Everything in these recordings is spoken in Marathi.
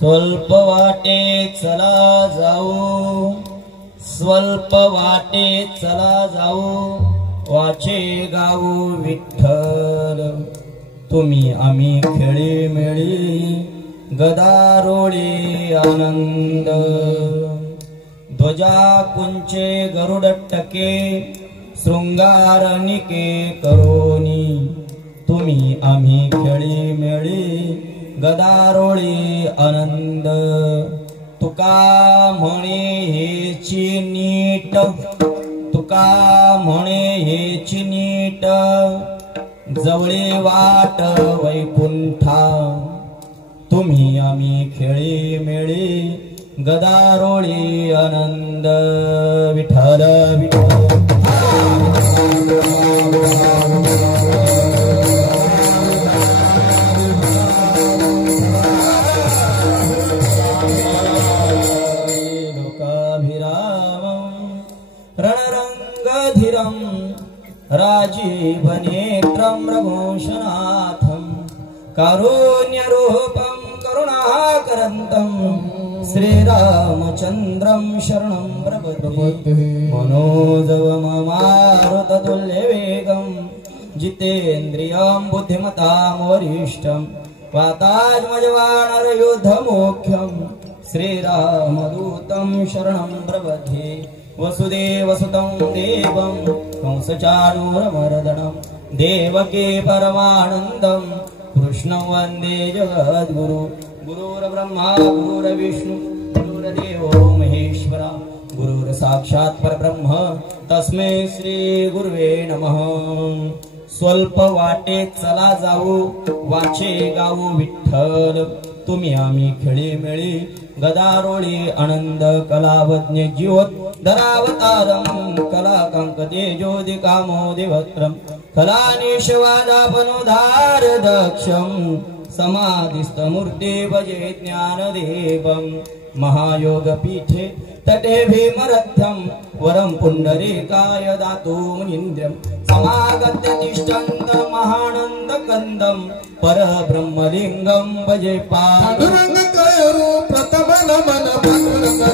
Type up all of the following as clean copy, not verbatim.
स्वल्प वाटे चला जाऊ, स्वल्प वाटे चला जाऊ, वाचे गाऊ विठ्ठल। तुम्ही आम्ही खेळी मेळी गदारोळी आनंद। ध्वजा कुंचे गरुड टके शृंगारनिके करोनी। तुम्ही आम्ही खेळी मेळी गदारोळी आनंद। तुका म्हणे हेची नीट, तुका म्हणे हेची नीट, जवळे वाट वैकुंठा। तुम्ही आम्ही खेळी मेळी गदारोळी आनंद। विठ्ठल विठ्ठल रणरंगधीरं राजीवनेत्रं रघुशनाथं कारुण्यरूपं करुणाकरन्तं श्रीरामचन्द्रं शरणं प्रपद्ये। मनोजवममारुततुल्यवेगं जितेन्द्रियं बुद्धिमतां वरिष्ठं वातात्मजवानरयुद्धमुख्यं श्रीरामदूतं शरणं प्रपद्ये। वसुदेवसुतं देवं कंसचाणूरमर्दनं देवकी परमानन्दं कृष्णं वन्दे जगद्गुरु। गुरुर्ब्रह्मा गुरुर्विष्णु गुरुर्देवो महेश्वरा गुरुर्साक्षात् परब्रह्म तस्मै श्री गुरुवे नमः। स्वल्प वाटे चला जाऊ, वाचे गाऊ विठ्ठल। तुम्ही आम्ही खेळी मेळी गदारोळी आनंद। कलावज्ञ जीवत धरावतारं कलाकांकतेजोदि कामोदिवक्त्रं कलानिशवादापनुधार दक्षं समाधिस्थ मूर्ते भजे ज्ञानदेवं महायोगपीठे तटे भीमरथ्यं वरं पुण्डरीकाय दातुमिन्द्रं समागत्य तिष्ठन्त महानन्दकन्दं परब्रह्मलिङ्गं भजे पाण्डुरङ्गकयरु प्रथम नमन पांडुरंगा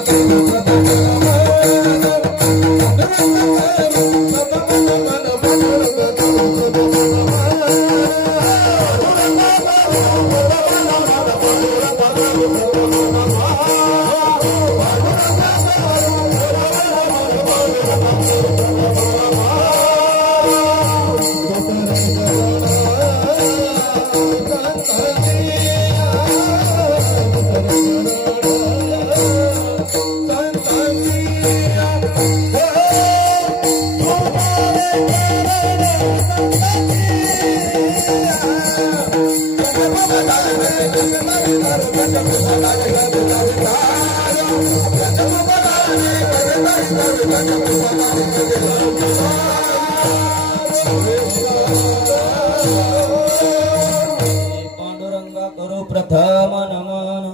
करो प्रथम नमन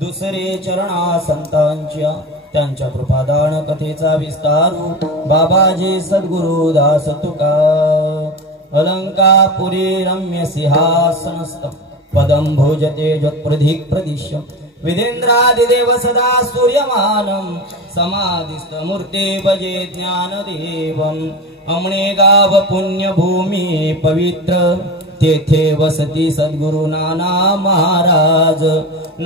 दुसरे चरणा संतांच्या त्यांच्या कृपादान कथेचा विस्तारू बाबाजी सद्गुरु दास तुका अलंकापुरी रम्य सिंहासनस्थ पदं भोजते ज्योत्प्रधिक प्रदिश्य विदेन्द्रादिदेव सदा सूर्यमानं समाधिस्थ मूर्ते भजे ज्ञानदेवं अमणे गाव पुण्यभूमी पवित्र तेथे वसती सद्गुरु नाना महाराज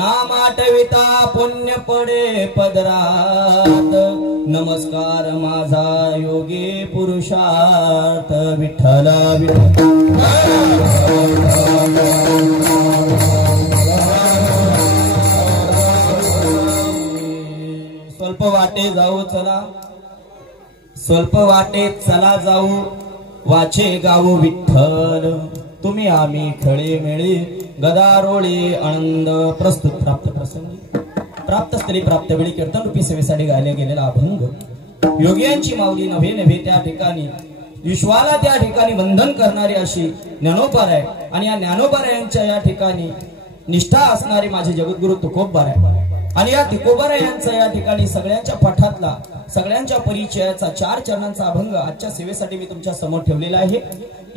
नामाटविता पुण्य पडे पदरात नमस्कार माझा योगी पुरुषार्थ विठ्ठला स्वल्प वाटे जाऊ चला स्वल्प वाटेत चला जाऊ वाचे गाऊ विठ्ठल तुम्ही आम्ही खळे मेळे गदारोळे आनंद प्रस्तुत प्राप्त प्रसंगी प्राप्त स्थळी प्राप्त वेळी कीर्तन रूपी सेवेसाठी गायला गेलेला अभंग योग्यांची माऊली नव्हे नव्हे त्या ठिकाणी विश्वाला त्या ठिकाणी बंधन करणारी अशी ज्ञानोबाराय आणि या ज्ञानोबारायांच्या या ठिकाणी निष्ठा असणारे माझे जगद्गुरु तुकोबाराय आणि या तुकोबारायांचा या ठिकाणी सगळ्यांच्या पाठातला सगळ्यांच्या परिचयाचा 4 चरणांचा अभंग आजच्या सेवेसाठी मी तुमच्या समोर ठेवलेला आहे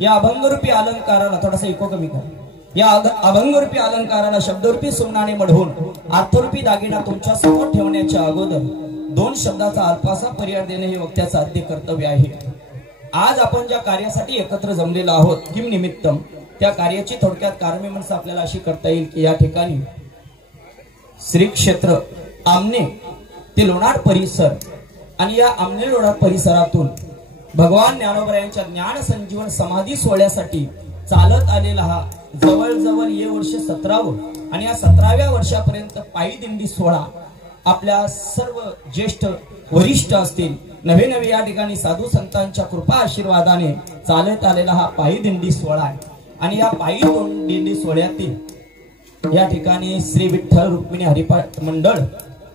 या अभंगरूपी अलंकाराला थोडासा इको कमी करा या अभंगरूपी अलंकाराला शब्दरूपी सोनाने मढवून अर्थरूपी दागिना तुमच्या समोर ठेवण्याच्या अगोदर 2 शब्दाचा अल्पासा पर्याय देणे हे वक्त्याचे आद्य कर्तव्य आहे आज आपण ज्या कार्यासाठी एकत्र जमलेलो आहोत किम निमित्तम त्या कार्याची थोडक्यात कारमीमांसा आपल्याला अशी करता येईल की या ठिकाणी श्री क्षेत्र आमने ते लोणार परिसर आणि या आमने लोणार परिसरातून भगवान ज्ञानोबा यांच्या ज्ञान संजीवन समाधी सोहळ्यासाठी चालत आलेला हा जवळजवळ हे वर्ष 17वे आणि या 17व्या वर्षापर्यंत पायी दिंडी सोहळा आपल्या सर्व ज्येष्ठ वरिष्ठ असतील नवे नवे या ठिकाणी साधू संतांच्या कृपा आशीर्वादाने चालत आलेला हा पायी दिंडी सोहळा आहे आणि या पायी दिंडी सोहळ्यातील या ठिकाणी श्री विठ्ठल रुक्मिणी हरिपाठ मंडळ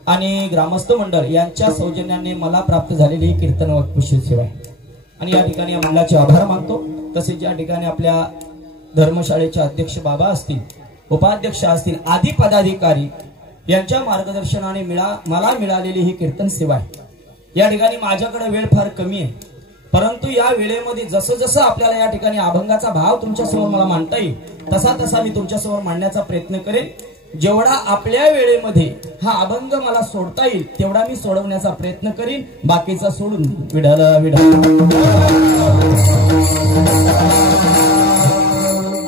आणि ग्रामस्थ मंडळ यांच्या सौजन्याने मला प्राप्त झालेली ही कीर्तन वक्तृत्व सेवा आहे आणि या ठिकाणी या मंडळाचे आभार मानतो तसेच या ठिकाणी आपल्या धर्मशाळेचे अध्यक्ष बाबा असतील उपाध्यक्ष असतील आदी पदाधिकारी यांच्या मार्गदर्शनाने मला मिळालेली ही कीर्तन सेवा आहे या ठिकाणी माझ्याकडे वेळ फार कमी आहे परंतु या वेळेमध्ये जसं जसं आपल्याला या ठिकाणी अभंगाचा भाव तुमच्या समोर मला मांडता येईल तसा तसा मी तुमच्या समोर मांडण्याचा प्रयत्न करेन जेवढा आपल्या वेळेमध्ये हा अभंग मला सोडता येईल तेवढा मी सोडवण्याचा प्रयत्न करीन बाकीचा सोडून विढाला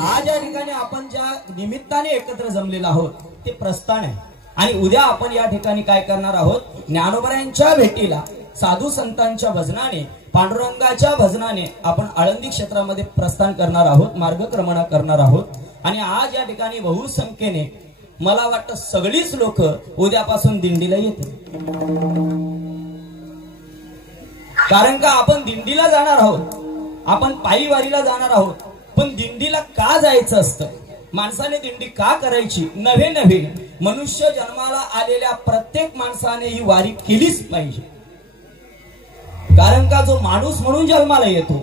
आज या ठिकाणी आपण ज्या निमित्ताने एकत्र जमलेलो आहोत ते प्रस्थान आहे आणि उद्या आपण या ठिकाणी काय करणार आहोत ज्ञानोबरायांच्या भेटीला साधू संतांच्या भजनाने पांडुरंगाच्या भजनाने आपण आळंदी क्षेत्रामध्ये प्रस्थान करणार आहोत मार्गक्रमण करणार आहोत आणि आज या ठिकाणी बहुसंख्येने मला वाटतं सगळीच लोक उद्यापासून दिंडीला येतील कारण का आपण दिंडीला जाणार आहोत आपण पायी वारीला जाणार आहोत पण दिंडीला का जायचं असतं माणसाने दिंडी का करायची नव्हे नव्हे मनुष्य जन्माला आलेल्या प्रत्येक माणसाने ही वारी केलीच पाहिजे कारण का जो माणूस म्हणून जन्माला येतो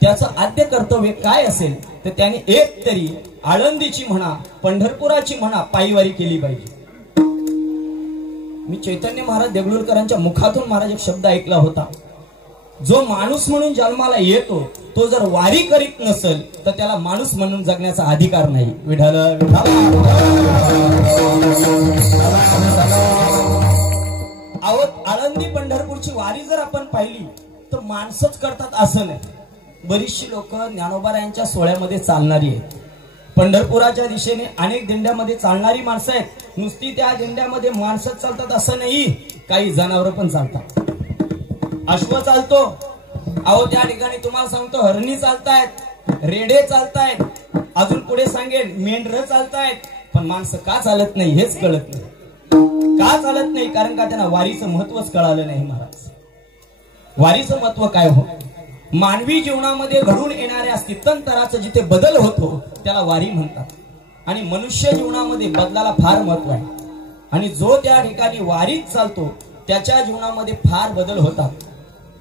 त्याचं आद्य कर्तव्य काय असेल तर त्याने एक तरी आळंदीची म्हणा, पंढरपुराची म्हणा, पायीवारी केली पाहिजे. मी चैतन्य महाराज देगलूरकरांच्या मुखातून महाराज एक शब्द ऐकला होता, जो माणूस म्हणून जन्माला येतो तो जर वारी करीत नसेल तर त्याला माणूस म्हणून जगण्याचा अधिकार नाही. विठ्ठल आळंदी पंढरपूरची वारी जर आपण पाहिली तर माणसंच करतात असं नाही. बरीचशी लोक ज्ञानोबारायांच्या सोहळ्यामध्ये चालणारी आहेत, पंढरपुराच्या दिशेने अनेक दिंड्यामध्ये चालणारी माणसं आहेत. नुसती त्या दिंड्यामध्ये माणसंच चालतात असं नाही, काही जनावर पण चालतात. अश्व चालतो, अहो त्या ठिकाणी तुम्हाला सांगतो हरणी चालतायत, रेडे चालतायत, अजून पुढे सांगेन मेंढर चालतायत. पण माणसं का चालत नाही हेच कळत नाही. का चालत नाही? कारण का त्यांना वारीचं महत्वच कळालं नाही. महाराज, वारीचं महत्व काय हो? मानवी जीवनामध्ये घडून येणाऱ्या स्थित्यंतराचा जिथे बदल होतो त्याला वारी म्हणतात. आणि मनुष्य जीवनामध्ये बदलाला फार महत्व आहे. आणि जो त्या ठिकाणी वारीत चालतो त्याच्या जीवनामध्ये फार बदल होतात.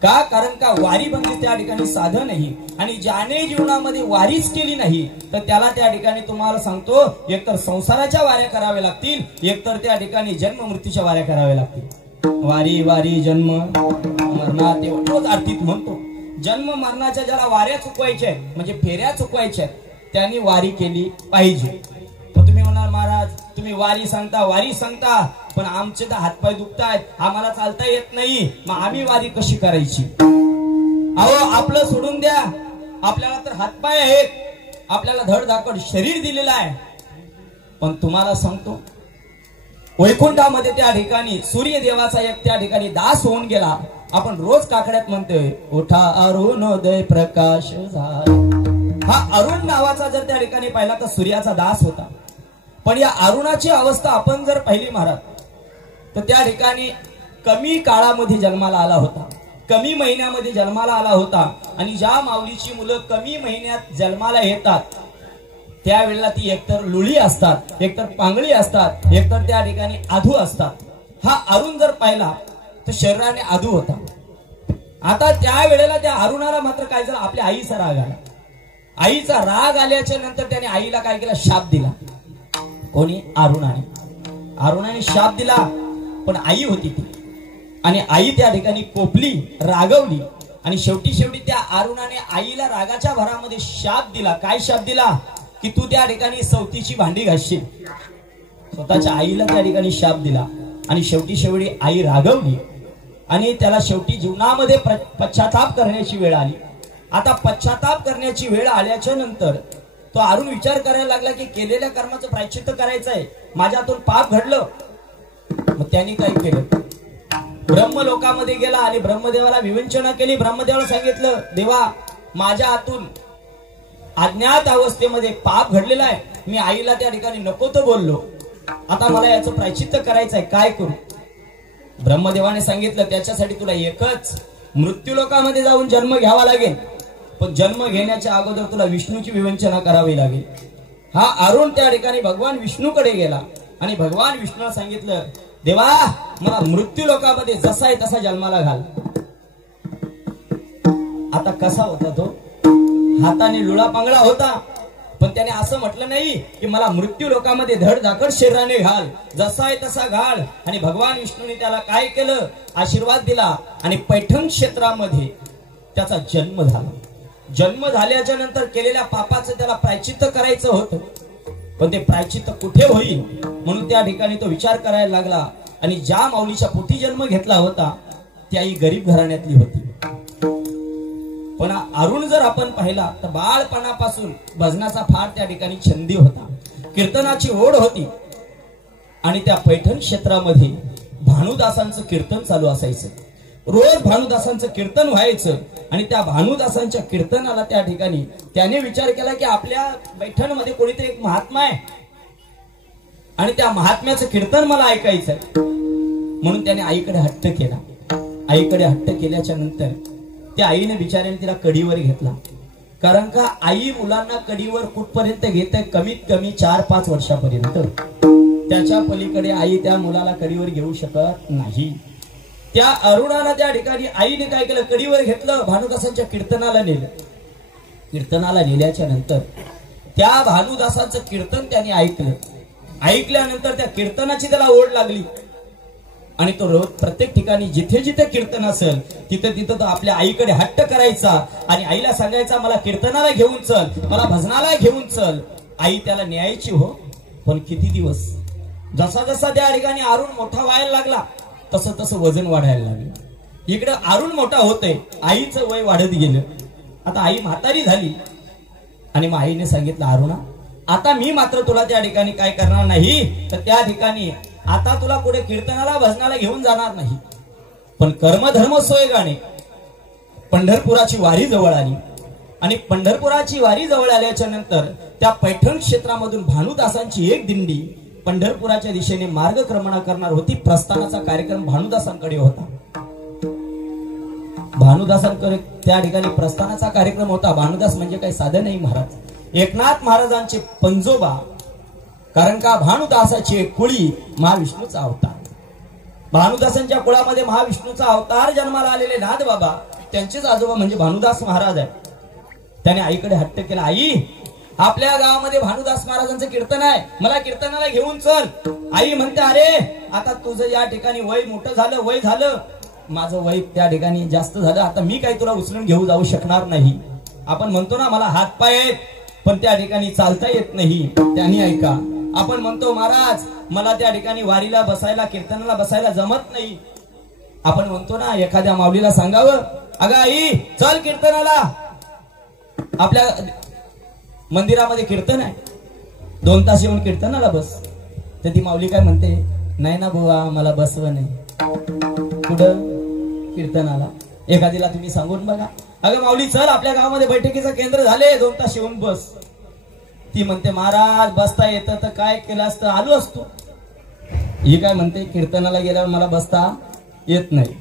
का? कारण का वारी म्हणजे त्या ठिकाणी साधन नाही. आणि ज्याने जीवनामध्ये वारीच केली नाही तर त्याला त्या ठिकाणी तुम्हाला सांगतो एकतर संसाराच्या वाऱ्या कराव्या लागतील, एकतर त्या ठिकाणी जन्म मृत्यूच्या वाऱ्या कराव्या लागतील. वारी वारी जन्म मरणात एवढंच आरतीत म्हणतो. जन्म मरणाच्या ज्याला वाऱ्या चुकवायच्या आहेत म्हणजे फेऱ्या चुकवायच्या आहेत त्यांनी वारी केली पाहिजे. मग तुम्ही म्हणाल महाराज तुम्ही वारी सांगता पण आमचे तर हातपाय दुखतायत, आम्हाला चालता येत नाही, मग आम्ही वारी कशी करायची? अहो आपलं सोडून द्या, आपल्याला तर हातपाय आहेत, आपल्याला धडधाकड शरीर दिलेलं आहे. पण तुम्हाला सांगतो वैकुंठामध्ये त्या ठिकाणी सूर्यदेवाचा एक त्या ठिकाणी दास होऊन गेला. आपण रोज काकड्यात म्हणतोय उठा अरुणोदय प्रकाश झाला. हा अरुण नावाचा जर त्या ठिकाणी पाहिला तर सूर्याचा दास होता. पण या अरुणाची अवस्था आपण जर पाहिली महाराज तर त्या ठिकाणी कमी काळामध्ये जन्माला आला होता, कमी महिन्यामध्ये जन्माला आला होता. आणि ज्या माऊलीची मुलं कमी महिन्यात जन्माला येतात त्यावेळेला ती एकतर लुळी असतात, एकतर पांगळी असतात, एकतर त्या ठिकाणी आधू असतात. हा अरुण जर पाहिला तर शरीराने आधू होता. आता त्या वेळेला त्या अरुणाला मात्र काय झालं, आपल्या आईचा राग आला. आईचा राग आल्याच्या नंतर त्याने आईला काय केला, शाप दिला. कोणी? अरुणाने शाप दिला. पण आई होती ती, आणि आई त्या ठिकाणी कोपली, रागवली. आणि शेवटी त्या अरुणाने आईला रागाच्या भरामध्ये शाप दिला. काय शाप दिला? की तू त्या ठिकाणी सवतीची भांडी घासशील. स्वतःच्या आईला त्या ठिकाणी शाप दिला. आणि शेवटी आई रागवली आणि त्याला शेवटी जीवनामध्ये पश्चाताप करण्याची वेळ आली. आता पश्चाताप करण्याची वेळ आल्याच्या नंतर तो अरुण विचार करायला लागला की केलेल्या कर्माचं प्रायश्चित्त करायचंय, माझ्या हातून पाप घडलं. मग त्यांनी काय केलं, ब्रह्मलोकामध्ये गेला आणि ब्रह्मदेवाला विवंचना केली. ब्रह्मदेवाला सांगितलं देवा माझ्या हातून अज्ञात अवस्थेमध्ये पाप घडलेला आहे, मी आईला त्या ठिकाणी नको तर बोललो, आता मला याचं प्रायश्चित्त करायचंय, काय करू? ब्रह्मदेवाने सांगितलं त्याच्यासाठी तुला एकच मृत्यूलोकामध्ये जाऊन जन्म घ्यावा लागेल, पण जन्म घेण्याच्या अगोदर तुला विष्णूची विवंचना करावी लागेल. हा अरुण त्या ठिकाणी भगवान विष्णूकडे गेला आणि भगवान विष्णूला सांगितलं देवा मला मृत्यू लोकामध्ये जसा आहे तसा जन्माला घाल. आता कसा होता तो? हाताने लुळा पांगळा होता, पण त्याने असं म्हटलं नाही की मला मृत्यू लोकामध्ये धडधाकड शरीराने घाल, जसा आहे तसा घाल. आणि भगवान विष्णूने त्याला काय केलं, आशीर्वाद दिला आणि पैठण क्षेत्रामध्ये त्याचा जन्म झाला. जन्म झाल्याच्या नंतर केलेल्या पापाचं त्याला प्रायश्चित्त करायचं होतं, पण ते प्रायश्चित्त कुठे होईल म्हणून त्या ठिकाणी तो विचार करायला लागला. आणि ज्या माऊलीच्या पोटी जन्म घेतला होता ती आई गरीब घराण्यातली होती. पण अरुण जर आपण पाहिला तर बाळपणापासून भजनाचा फार त्या ठिकाणी छंदी होता, कीर्तनाची ओढ होती. आणि त्या पैठण क्षेत्रामध्ये भानुदासांचं कीर्तन चालू असायचं. रोज भानुदासांचं कीर्तन व्हायचं आणि त्या भानुदासांच्या कीर्तनाला त्या ठिकाणी त्याने विचार केला की आपल्या पैठणमध्ये कोणीतरी एक महात्मा आहे आणि त्या महात्म्याचं कीर्तन मला ऐकायचंय. म्हणून त्याने आईकडे हट्ट केला. आईकडे हट्ट केल्याच्या नंतर त्या आईने बिचाऱ्याने तिला कडीवर घेतला. कारण का आई मुलांना कडीवर कुठपर्यंत घेते, कमीत कमी 4-5 वर्षापर्यंत. त्याच्या पलीकडे आई त्या मुलाला कडीवर घेऊ शकत नाही. त्या अरुणाला त्या ठिकाणी आईने काय केलं, कडीवर घेतलं, भानुदासांच्या कीर्तनाला नेलं. कीर्तनाला नेल्याच्या नंतर त्या भानुदासाचं कीर्तन त्याने ऐकलं. ऐकल्यानंतर त्या कीर्तनाची त्याला ओढ लागली आणि तो रोज प्रत्येक ठिकाणी जिथे जिथे कीर्तन असेल तिथे तिथं तो आपल्या आईकडे हट्ट करायचा आणि आईला सांगायचा मला कीर्तनाला घेऊन चल, मला भजनाला घेऊन चल. आई त्याला न्यायची हो, पण किती दिवस. जसा जसा त्या ठिकाणी अरुण मोठा व्हायला लागला तसं तसं वजन वाढायला लागलं. इकडे अरुण मोठा होतोय, आईचं वय वाढत गेलं. आता आई म्हातारी झाली आणि मग आईने सांगितलं अरुणा आता मी मात्र तुला त्या ठिकाणी काय करणार नाही, तर त्या ठिकाणी आता तुला पुढे कीर्तनाला भजनाला घेऊन जाणार नाही, पण कर्मधर्म सोयगाणे पंढरपुराची वारी जवळ आली. आणि पंढरपुराची वारी जवळ आल्याच्या नंतर त्या पैठण क्षेत्रामधून भानुदासांची एक दिंडी पंढरपुराच्या दिशेने मार्गक्रमणा करणार होती. प्रस्थानाचा कार्यक्रम भानुदासांकडे होता. भानुदासांकडे त्या ठिकाणी प्रस्थानाचा कार्यक्रम होता. भानुदास म्हणजे काही साधं नाही महाराज, एकनाथ महाराजांचे पंजोबा. कारण का भानुदासाची एक कुळी महाविष्णूचा अवतार. भानुदासांच्या कुळामध्ये महाविष्णूचा अवतार जन्माला आलेले नाथ बाबा त्यांचेच आजोबा म्हणजे भानुदास महाराज आहे. त्याने आईकडे हट्ट केला, आई आपल्या गावामध्ये भानुदास महाराजांचं कीर्तन आहे, मला कीर्तनाला घेऊन चल. आई म्हणते अरे आता तुझं या ठिकाणी वय मोठं झालं, वय झालं, माझं वय त्या ठिकाणी जास्त झालं, आता मी काही तुला उचलून घेऊ जाऊ शकणार नाही. आपण म्हणतो ना मला हात पाय आहेत पण त्या ठिकाणी चालता येत नाही. त्यांनी ऐका, आपण म्हणतो महाराज मला त्या ठिकाणी वारीला बसायला कीर्तनाला बसायला जमत नाही. आपण म्हणतो ना एखाद्या माऊलीला सांगावं अगं आई चल कीर्तनाला, आपल्या मंदिरामध्ये कीर्तन आहे 2 तास येऊन कीर्तनाला बस. तर ती माऊली काय म्हणते, नाही ना बुवा मला बसव नाही. कुठं कीर्तनाला? एखादीला तुम्ही सांगून बघा, अगं माऊली चल आपल्या गावामध्ये बैठकीचं केंद्र झाले 2 तास येऊन बस. ती म्हणते महाराज बसता येतं तर काय केलं असतं, आलो असतो. ही काय म्हणते कीर्तनाला गेल्यावर मला बसता येत नाही,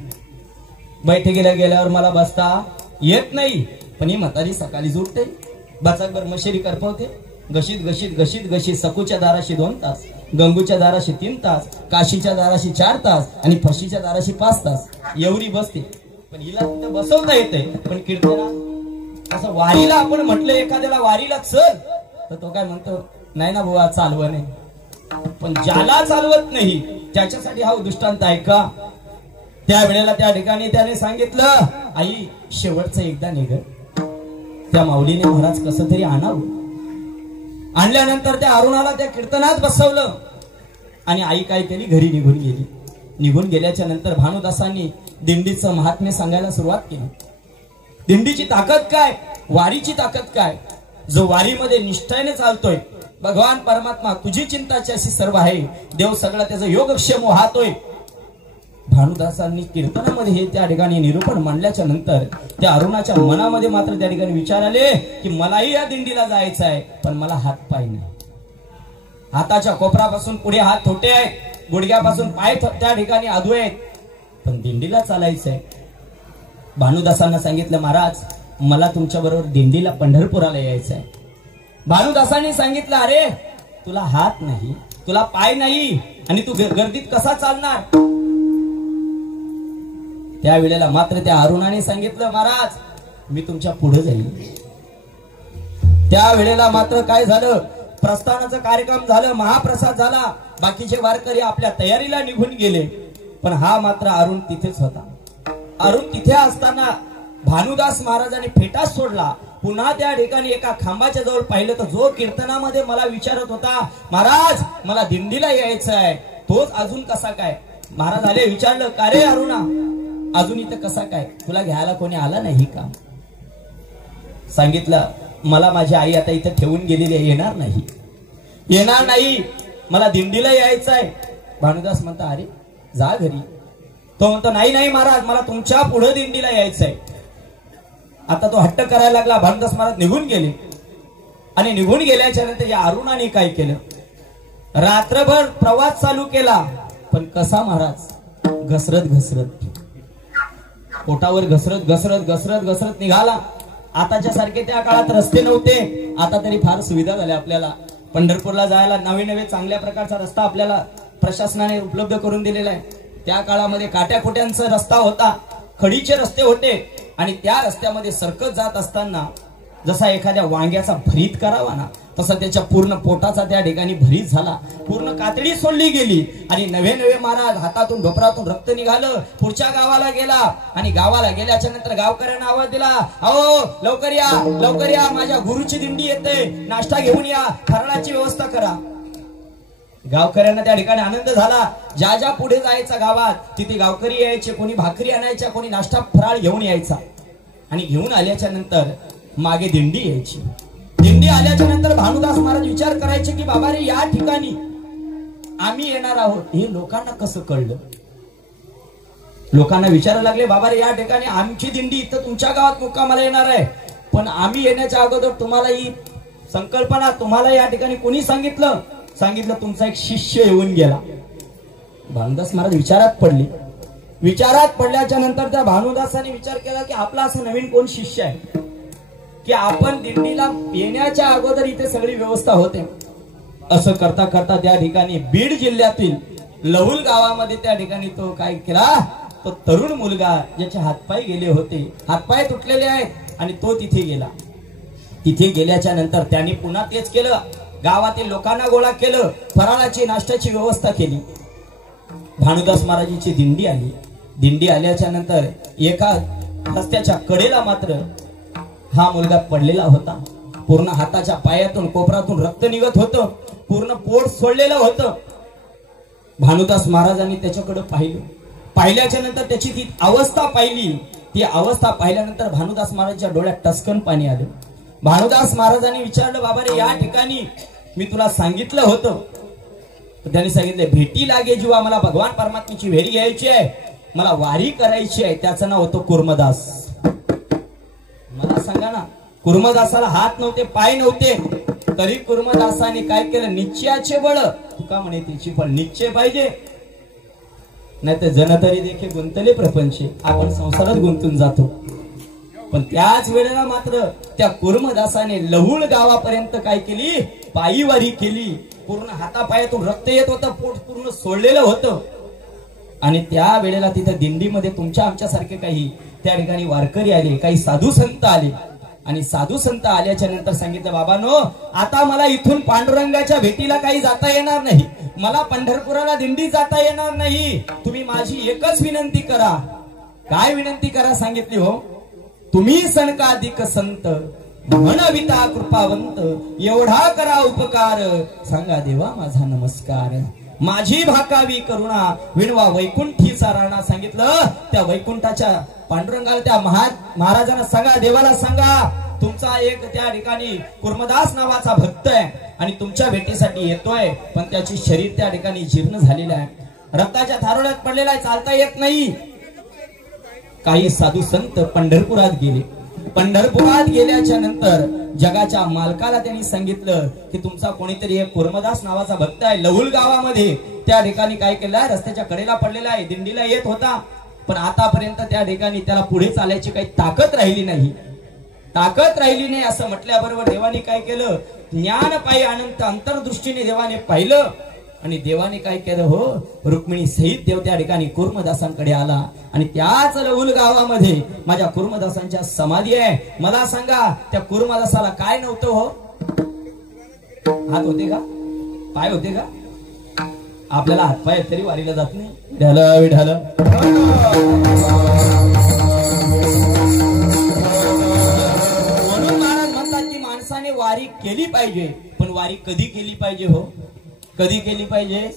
बैठकीला गेल्यावर मला बसता येत नाही. पण ही म्हातारी सकाळी उठते, बचाकभर मशेरी करपवते, घशीत घशीत घशीत घशीत सकूच्या दाराशी 2 तास, गंगूच्या दाराशी 3 तास, काशीच्या दाराशी 4 तास आणि फशीच्या दाराशी 5 तास एवढी बसते. पण हिला तिथं बसवता येते. पण कीर्तना असं वारीला आपण म्हटलं एखाद्याला वारीला चल तर तो काय म्हणतो, नाही ना बुवा चालव नाही. पण ज्याला चालवत नाही त्याच्यासाठी हा दृष्टांत आहे का. त्यावेळेला त्या ठिकाणी त्याने सांगितलं आई शेवटचं एकदा निघ. त्या माऊलीने महाराज कसं तरी आणावं. आणल्यानंतर त्या अरुणाला त्या कीर्तनात बसवलं आणि आई काय केली घरी निघून गेली. निघून गेल्याच्या नंतर भानुदासांनी दिंडीचं महात्म्य सांगायला सुरुवात केली. दिंडीची ताकद काय, वारीची ताकद काय. जो वारीमध्ये निष्ठेने चालतोय, भगवान परमात्मा तुझी चिंताची अशी सर्व आहे, देव सगळा त्याचा योगक्षेम वाहतोय. भानुदासांनी कीर्तनामध्ये हे त्या ठिकाणी निरूपण मांडल्याच्या नंतर त्या अरुणाच्या मनामध्ये मात्र त्या ठिकाणी विचार आले की मलाही या दिंडीला जायचं आहे, पण मला हात पाय नाही. हाताच्या कोपरापासून पुढे हात छोटे आहेत, गुडघ्यापासून पाय त्या ठिकाणी आदू आहेत, पण दिंडीला चालायचंय. भानुदासांना सांगितलं महाराज मला तुमच्या बरोबर दिंडीला पंढरपुराला यायचंय. भानुदासांनी सांगितलं अरे तुला हात नाही, तुला पाय नाही आणि तू गर्दीत कसा चालणार. त्यावेळेला मात्र त्या अरुणाने सांगितलं महाराज मी तुमच्या पुढे जाईल. त्यावेळेला मात्र काय झालं, प्रस्थानाचा कार्यक्रम झालं, महाप्रसाद झाला, बाकीचे वारकरी आपल्या तयारीला निघून गेले. पण हा मात्र अरुण तिथेच होता. अरुण तिथे असताना भानुदास महाराजांनी फेटा सोडला. पुन्हा त्या ठिकाणी एका खांबाच्या जवळ पाहिलं तर जो कीर्तनामध्ये मला विचारत होता महाराज मला दिंडीला यायचं आहे, तोच अजून कसा काय. महाराज आले, विचारलं का रे अरुणा अजून इथं कसा काय, तुला घ्यायला कोणी आला नाही का. सांगितलं मला माझी आई आता इथं ठेवून गेलेली आहे, येणार नाही, येणार नाही, मला दिंडीला यायचं आहे. भानुदास म्हणता अरे जा घरी. तो म्हणतो नाही नाही महाराज मला तुमच्या पुढे दिंडीला यायचंय. आता तो हट्ट करायला लागला. भानुदास महाराज निघून गेले आणि निघून गेल्याच्या नंतर या अरुणाने काय केलं, रात्रभर प्रवास चालू केला. पण कसा महाराज, घसरत घसरत पोटावर घसरत घसरत घसरत घसरत निघाला. आताच्या सारखे त्या काळात रस्ते नव्हते, आता तरी फार सुविधा झाल्या. आपल्याला पंढरपूरला जायला नवे नवे चांगल्या प्रकारचा रस्ता आपल्याला प्रशासनाने उपलब्ध करून दिलेला आहे. त्या काळामध्ये काट्याकुट्यांचा रस्ता होता, खडीचे रस्ते होते आणि त्या रस्त्यामध्ये सरकत जात असताना जसा एखाद्या वांग्याचा भरीत करावा ना, तसा त्याच्या पूर्ण पोटाचा त्या ठिकाणी भरीत झाला, पूर्ण कातडी सोडली गेली आणि नवे नवे महाराज हातातून ढोपरातून रक्त निघालं. पुढच्या गावाला गेला आणि गावाला गेल्याच्या नंतर गावकऱ्यांना आवाज दिला, अहो लवकर या, माझ्या गुरुची दिंडी येते, नाश्ता घेऊन या, फराळाची व्यवस्था करा. गावकऱ्यांना त्या ठिकाणी आनंद झाला. ज्या ज्या पुढे जायचा गावात तिथे गावकरी यायचे, कोणी भाकरी आणायच्या, कोणी नाश्ता फराळ घेऊन यायचा. आणि घेऊन आल्याच्या नंतर मागे दिंडी यायची. दिंडी आल्याच्या नंतर भानुदास महाराज विचार करायचे की बाबा रे, या ठिकाणी आम्ही येणार आहोत हे लोकांना कसं कळलं. लोकांना विचारायला लागले, बाबा रे, या ठिकाणी आमची दिंडी इथं तुमच्या गावात मुक्कामाला येणार आहे, पण आम्ही येण्याच्या अगोदर तुम्हाला ही संकल्पना तुम्हाला या ठिकाणी कोणी सांगितलं? तुमचा एक शिष्य येऊन गेला. भानुदास महाराज विचारात पडले. विचारात पडल्याच्या नंतर त्या भानुदासाने विचार केला की आपला असं नवीन कोण शिष्य आहे की आपण दिंडीला येण्याच्या अगोदर इथे सगळी व्यवस्था होते. असं करता करता त्या ठिकाणी बीड जिल्ह्यातील लहुल गावामध्ये त्या ठिकाणी तो काय केला, तो तरुण मुलगा ज्याचे हातपाय गेले होते, हातपाय तुटलेले आहेत, आणि तो तिथे गेला. तिथे गेल्याच्या नंतर त्यांनी पुन्हा तेच केलं, गावातील लोकांना गोळा केलं, फराळाची नाश्त्याची व्यवस्था केली. भानुदास महाराजांची दिंडी आली. दिंडी आल्याच्या नंतर एका रस्त्याच्या कडेला मात्र हा मुलगा पडलेला होता. पूर्ण हाताच्या पायातून कोपरातून रक्त निघत होतं, पूर्ण पोट सोडलेलं होतं. भानुदास महाराजांनी त्याच्याकडे पाहिलं. पाहिल्याच्या नंतर त्याची ती अवस्था पाहिली. ती अवस्था पाहिल्यानंतर भानुदास महाराजांच्या डोळ्यात टसकन पाणी आलं. भानुदास महाराजांनी विचारलं, बाबा रे, या ठिकाणी मी तुला सांगितलं होतं. त्यांनी सांगितले, भेटी लागे जीवा, मला भगवान परमात्म्याची भेटी घ्यायची आहे, मला वारी करायची आहे. त्याचं नाव होतं कुर्मदास. मला सांगा ना, कुर्मदासाला हात नव्हते, पाय नव्हते, तरी कुर्मदासाने काय केलं, निश्चयाचे बळ. तुका म्हणे तिची फळ निश्चय पाहिजे, नाही तर जन तरी देखील गुंतले प्रपंचे, आपण संसारात गुंतून जातो. पण त्याच वेळेला मात्र त्या कुर्मदासाने लहुळ गावापर्यंत काय केली, पायी वारी केली. पूर्ण हातापायातून रक्त येत होतं, पोट पूर्ण सोडलेलं होतं. आणि त्या वेळेला तिथे दिंडीमध्ये तुमच्या आमच्यासारखे काही त्या ठिकाणी वारकरी आले, काही साधू संत आले. आणि साधू संत आल्याच्या नंतर सांगितलं, बाबांनो, आता मला इथून पांडुरंगाच्या भेटीला काही जाता येणार नाही, मला पंढरपुराला दिंडी जाता येणार नाही. तुम्ही माझी एकच विनंती करा. काय विनंती करा सांगितली हो? तुम्ही सनकाधिक संत, म्हणविता कृपावंत, एवढा करा उपकार, सांगा देवा माझा नमस्कार. माझी भाकावी करुणा, विणवा वैकुंठीचा राणा. सांगितलं त्या वैकुंठाच्या पांडुरंगाला, त्या महाराजांना सांगा, देवाला सांगा, तुमचा एक त्या ठिकाणी कुर्मदास नावाचा भक्त आहे आणि तुमच्या भेटीसाठी येतोय, पण त्याची शरीर त्या ठिकाणी जीर्ण झालेलं आहे, रक्ताच्या थारोळ्यात पडलेला आहे, चालता येत नाही. काही साधू संत पंढरपुरात गेले. पंढरपुरात गेल्याच्या नंतर जगाच्या मालकाला त्यांनी सांगितलं की तुमचा कोणीतरी एक कुर्मदास नावाचा भक्त आहे लहुल गावामध्ये, त्या ठिकाणी काय केलंय, रस्त्याच्या कडेला पडलेला आहे, दिंडीला येत होता, पण आतापर्यंत त्या ठिकाणी त्याला पुढे चालायची काही ताकद राहिली नाही. ताकद राहिली नाही असं म्हटल्याबरोबर देवाने काय केलं, ज्ञान पायी अनंत अंतर्दृष्टीने देवाने पाहिलं आणि देवाने काय केलं हो, रुक्मिणी सहित देव त्या ठिकाणी कुर्मदासांकडे आला. आणि त्याच लहुल गावामध्ये माझ्या कुर्मदासांच्या समाधी आहे. मला सांगा, त्या कुर्मदासाला काय नव्हतं हो? हात होते का, पाय होते का? आपल्याला हातपाय तरी वारीला जात नाही. विठाला विठाला. म्हणून महाराज म्हणतात की माणसाने वारी केली पाहिजे, पण वारी कधी केली पाहिजे हो? कधी केली पाहिजे?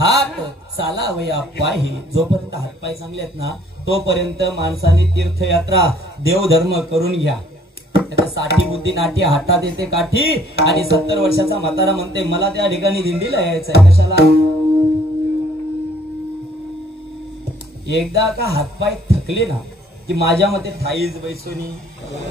हात चालावया पायी. जोपर्यंत हातपाय चांगले आहेत ना तोपर्यंत माणसाने तीर्थयात्रा देवधर्म करून घ्या. साठी बुद्धी नाटी हातात येते काठी आणि 70 वर्षाचा म्हातारा म्हणते मला त्या ठिकाणी दिंडीला यायचंय. कशाला? एकदा का हातपाय थकले ना की माझ्या मते ठाईच बैसोनी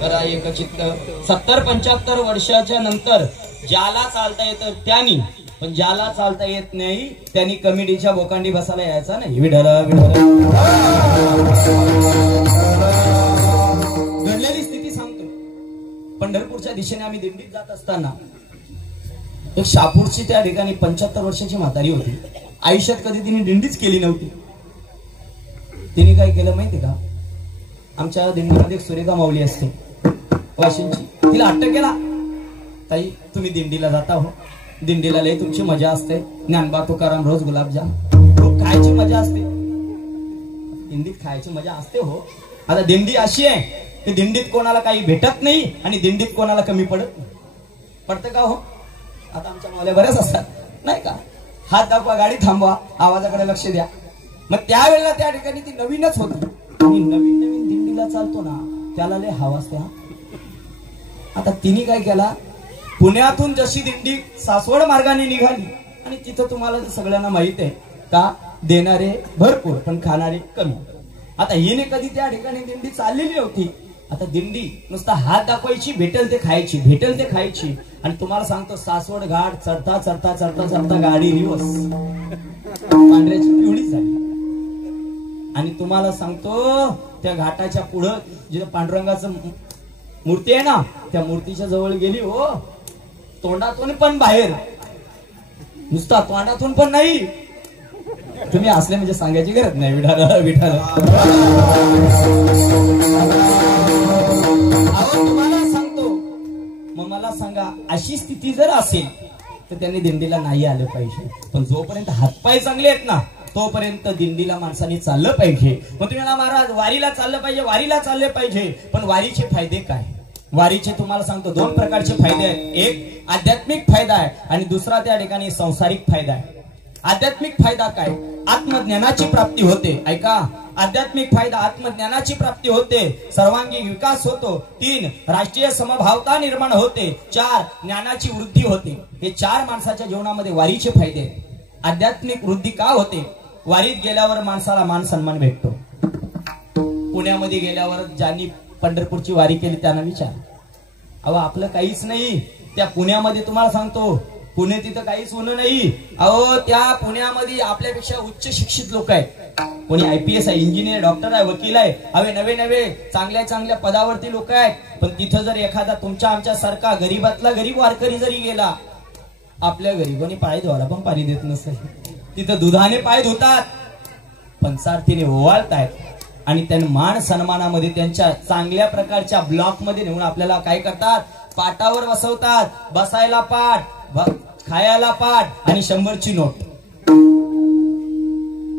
जरा एकचित्त. 70-75 वर्षाच्या नंतर ज्याला चालता येतं त्यांनी, पण ज्याला चालता येत नाही त्यांनी कमिटीच्या बोकांडी बसायला यायचा नाही. विढल विढल. घडलेली स्थिती सांगतो. पंढरपूरच्या दिशेने आम्ही दिंडीत जात असताना एक शापूरची त्या ठिकाणी 75 वर्षाची म्हातारी होती. आयुष्यात कधी तिने दिंडीच केली नव्हती. तिने काय केलं माहिती का? आमच्या दिंडीमध्ये एक सुरेखा माऊली असते वाशिमची. तिला अटक केला. ताई तुम्ही दिंडीला जाता हो, दिंडीला लय तुमची मजा असते. ज्ञानबा तुकाराम रोज गुलाबजाम खूप खायची मजा असते. दिंडीत खायची मजा असते हो. आता दिंडी अशी आहे की दिंडीत कोणाला काही भेटत नाही आणि दिंडीत कोणाला कमी पडत नाही. पडतं का हो? आता आमच्या मावल्या बऱ्याच असतात नाही का? हात दाखवा, गाडी थांबवा, आवाजाकडे लक्ष द्या. मग त्यावेळेला त्या ठिकाणी ती नवीनच होती आणि नवीन नवीन दिंडीला चालतो ना त्याला लय हवास त्या. आता तिने काय केला? पुण्यातून जशी दिंडी सासवड मार्गाने निघाली आणि तिथं तुम्हाला सगळ्यांना माहित आहे का देणारे भरपूर पण खाणारे कमी. आता हिने कधी त्या ठिकाणी दिंडी चाललेली होती. आता दिंडी नुसता हात दाखवायची, भेटेल ते खायची, भेटेल ते खायची. आणि तुम्हाला सांगतो सासवड घाट चढता चढता चढता चढता गाडी रिवर्स पांढऱ्याची पिवळी झाली. आणि तुम्हाला सांगतो त्या घाटाच्या पुढं जिथं पांडुरंगाचं मूर्ती आहे ना त्या मूर्तीच्या जवळ गेली हो. तोंडातून पण बाहेर, नुसता तोंडातून पण नाही. तुम्ही असले म्हणजे सांगायची गरज नाही. विठाल विठाल. तुम्हाला सांगतो. मग मला सांगा अशी स्थिती जर असेल तर त्यांनी दिंडीला नाही आलं पाहिजे. पण जोपर्यंत हातपाय चांगले आहेत ना तोपर्यंत दिंडीला माणसाने चाललं पाहिजे. मग तुम्ही मला महाराज वारीला चाललं पाहिजे, वारीला चालले पाहिजे, पण वारीचे फायदे काय? वारीचे तुम्हाला सांगतो 2 प्रकारचे फायदे आहेत. एक आध्यात्मिक फायदा आहे आणि दुसरा त्या ठिकाणी सांसारिक फायदा आहे. आध्यात्मिक फायदा काय? आत्मज्ञानाची प्राप्ती होते. ऐका, आध्यात्मिक फायदा आत्मज्ञानाची प्राप्ती होते, सर्वांगीण विकास होतो. 3 राष्ट्रीय समभावता निर्माण होते. 4 ज्ञानाची वृद्धी होते. हे 4 माणसाच्या जीवनामध्ये वारीचे फायदे आहेत. आध्यात्मिक वृद्धी का होते? वारीत गेल्यावर माणसाला मान सन्मान भेटतो. पुण्यामध्ये गेल्यावर ज्यांनी पंढरपूरची वारी केली त्यांना विचार. अहो आपलं काहीच नाही त्या पुण्यामध्ये. तुम्हाला सांगतो पुणे तिथं काहीच होणं नाही. अहो त्या पुण्यामध्ये आपल्यापेक्षा उच्च शिक्षित लोक आहेत. कोणी IPS आहे, इंजिनियर, डॉक्टर आहे, वकील आहे. हवे नवे नवे चांगल्या चांगल्या पदावरती लोक आहेत. पण तिथं जर एखादा तुमच्या आमच्या सारखा गरीबातला गरीब वारकरी जरी गेला, आपल्या घरी कोणी पाय धुवायला पण पाणी देत नसेल. तिथं दुधाने पाय धुतात, पण सारथीने ओवाळतायत. आणि त्यांना मान सन्मानामध्ये त्यांच्या चांगल्या प्रकारच्या ब्लॉक मध्ये नेऊन आपल्याला काय करतात? पाटावर बसवतात. बसायला पाठ, खायला पाठ आणि 100ची नोट.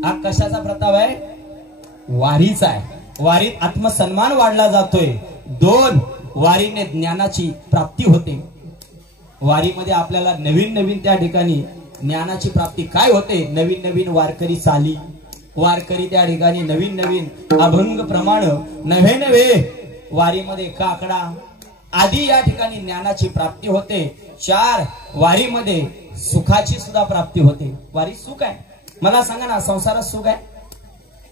हा कशाचा प्रताप आहे? वारीचा आहे. वारीत आत्मसन्मान वाढला जातोय. 2 वारीने ज्ञानाची प्राप्ती होते. वारीमध्ये आपल्याला नवीन नवीन त्या ठिकाणी ज्ञानाची प्राप्ती काय होते? नवीन नवीन वारकरी चाली, वारकरी त्या ठिकाणी नवीन नवीन अभंग प्रमाण, नवे नवे वारीमध्ये काकडा आदी या ठिकाणी ज्ञानाची प्राप्ती होते. 4 वारीमध्ये सुखाची सुद्धा प्राप्ती होते. वारी सुख आहे. मला सांगा ना, संसारात सुख आहे?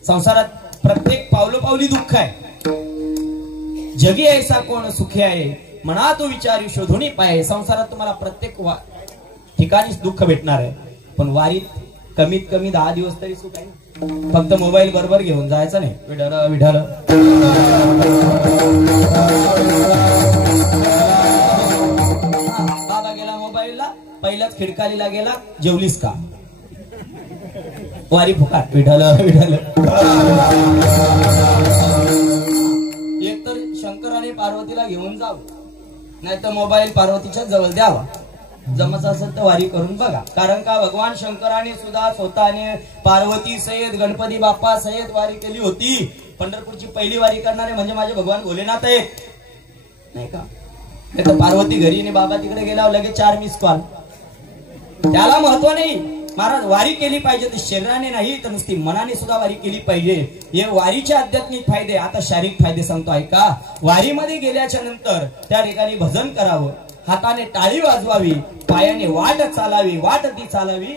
संसारात प्रत्येक पावलोपावली दुःख आहे. जगी ऐसा कोण सुखी आहे, म्हणा तो विचार शोधून पाय. संसारात तुम्हाला प्रत्येक ठिकाणी दुःख भेटणार आहे, पण वारीत कमीत कमी 10 दिवस तरी सुख आहे. फक्त मोबाईल बरोबर घेऊन जायचं नाही. विठाल विठाल. बाबा गेला मोबाईलला, पहिलाच खिडकालीला गेला, जेवलीस का? वारी फुकाट. विठाल विठाल. एक तर शंकराने पार्वतीला घेऊन जावं, नाही तर मोबाईल पार्वतीच्या जवळ द्यावा. जमत असेल तर वारी करून बघा. कारण का भगवान शंकराने सुद्धा स्वतःने पार्वती सहित गणपती बाप्पा सहित वारी केली होती. पंढरपूरची पहिली वारी करणारे म्हणजे माझे भगवान भोलेनाथ आहेत, नाही का? पार्वती घरी आणि बाबा तिकडे गेला, लगेच 4 मिस कॉल. त्याला महत्व नाही. महाराज वारी केली पाहिजे तर शरीराने नाही तर नुसती मनाने सुद्धा वारी केली पाहिजे. हे वारीचे आध्यात्मिक फायदे. आता शारीरिक फायदे सांगतो ऐका. वारीमध्ये गेल्याच्या नंतर त्या ठिकाणी भजन करावं, हाताने टाळी वाजवावी, पायाने वाट चालावी. वाट ती चालावी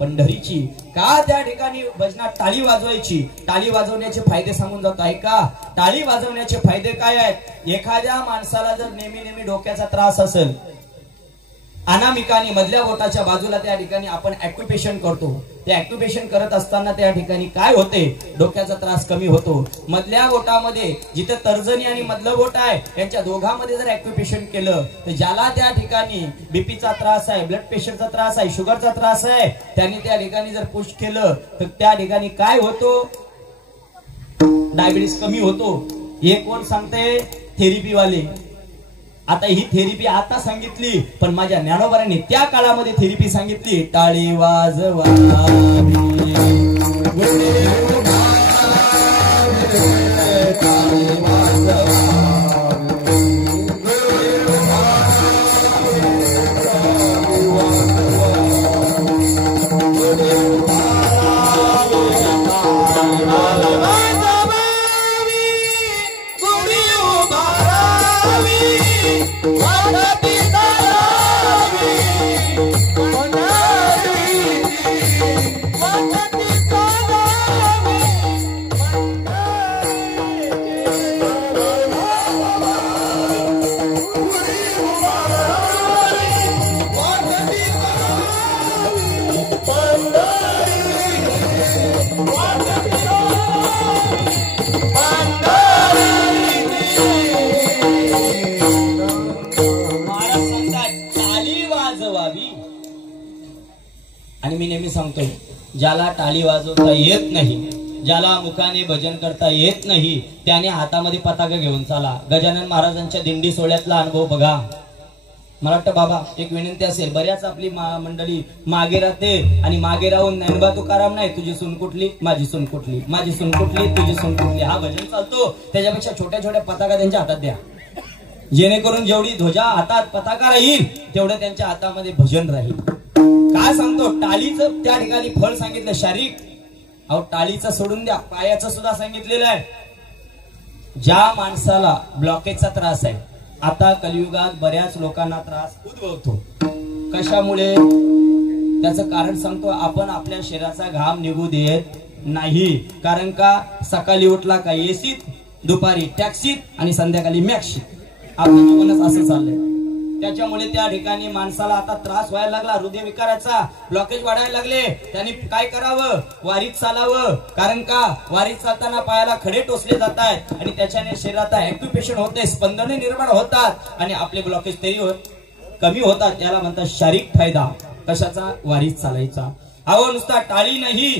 पंढरीची. का त्या ठिकाणी भजनात टाळी वाजवायची? टाळी वाजवण्याचे फायदे सांगून जातो ऐका. टाळी वाजवण्याचे फायदे काय आहेत? एखाद्या माणसाला जर नेहमी डोक्याचा त्रास असेल, अनामिकाने मधल्या बोटाच्या बाजूला त्या ठिकाणी आपण ऍक्युपेशन करतो. ते ऍक्युपेशन करत असताना त्या ठिकाणी काय होते? डोक्याचा त्रास कमी होतो. मधल्या बोटामध्ये जिथे तर्जनी आणि मधलं बोट आहे यांच्या दोघांमध्ये जर ऍक्युपेशन केलं तर ज्याला त्या ठिकाणी बीपीचा त्रास आहे, ब्लड प्रेशरचा त्रास आहे, शुगरचा त्रास आहे, त्यांनी त्या ठिकाणी जर पुश केलं तर त्या ठिकाणी काय होतो? डायबिटीस कमी होतो. हे कोण सांगते? थेरपी वाले. आता ही थेरपी आता सांगितली, पण माझ्या ज्ञानोबारांनी त्या काळामध्ये थेरपी सांगितली. टाळी वाजवावी, आणि मी नेहमी सांगतोय, ज्याला टाळी वाजवता येत नाही, ज्याला मुखाने भजन करता येत नाही, त्याने हातामध्ये पताका घेऊन चाला. गजानन महाराजांच्या दिंडी सोहळ्यातला अनुभव बघा. मला वाटतं बाबा एक विनंती असेल, बऱ्याच आपली मंडळी मागे राहते आणि मागे राहून ज्ञानोबा तुकाराम नाही, तुझी सून कुठली, माझी सून कुठली, माझी सून कुठली, तुझी सून कुठली, हा भजन चालतो. त्याच्यापेक्षा छोट्या छोट्या पताका त्यांच्या हातात द्या, जेणेकरून जेवढी ध्वजा हातात पताका राहील तेवढं त्यांच्या हातामध्ये भजन राहील. काय सांगतो? टाळीचं त्या ठिकाणी फळ सांगितलं शारीरिक. अहो टाळीचं सोडून द्या, पायाचं सुद्धा सांगितलेलं आहे. ज्या माणसाला ब्लॉकेजचा त्रास आहे, आता कलियुगात बऱ्याच लोकांना त्रास उद्भवतो. कशामुळे? त्याचं कारण सांगतो. आपण आपल्या शरीराचा घाम निघू देत नाही. कारण का? सकाळी उठला का एसीत, दुपारी टॅक्सीत आणि संध्याकाळी मॅक्सीत. आपलं जीवनच असं चाललंय. त्याच्यामुळे त्या ठिकाणी माणसाला आता त्रास व्हायला लागला, हृदयविकाराचा, ब्लॉकेज वाढायला लागले. त्यांनी काय करावं? वारीत चालावं. कारण का? वारीत चालताना पायाला खडे टोचले जात आहेत आणि त्याच्याने शरीरात ऍक्युपेशन होते, स्पंदने निर्माण होतात आणि आपले ब्लॉकेज तरी कमी होतात. त्याला म्हणतात शारीरिक फायदा. कशाचा? वारीत चालायचा. अहो नुसता टाळी नाही,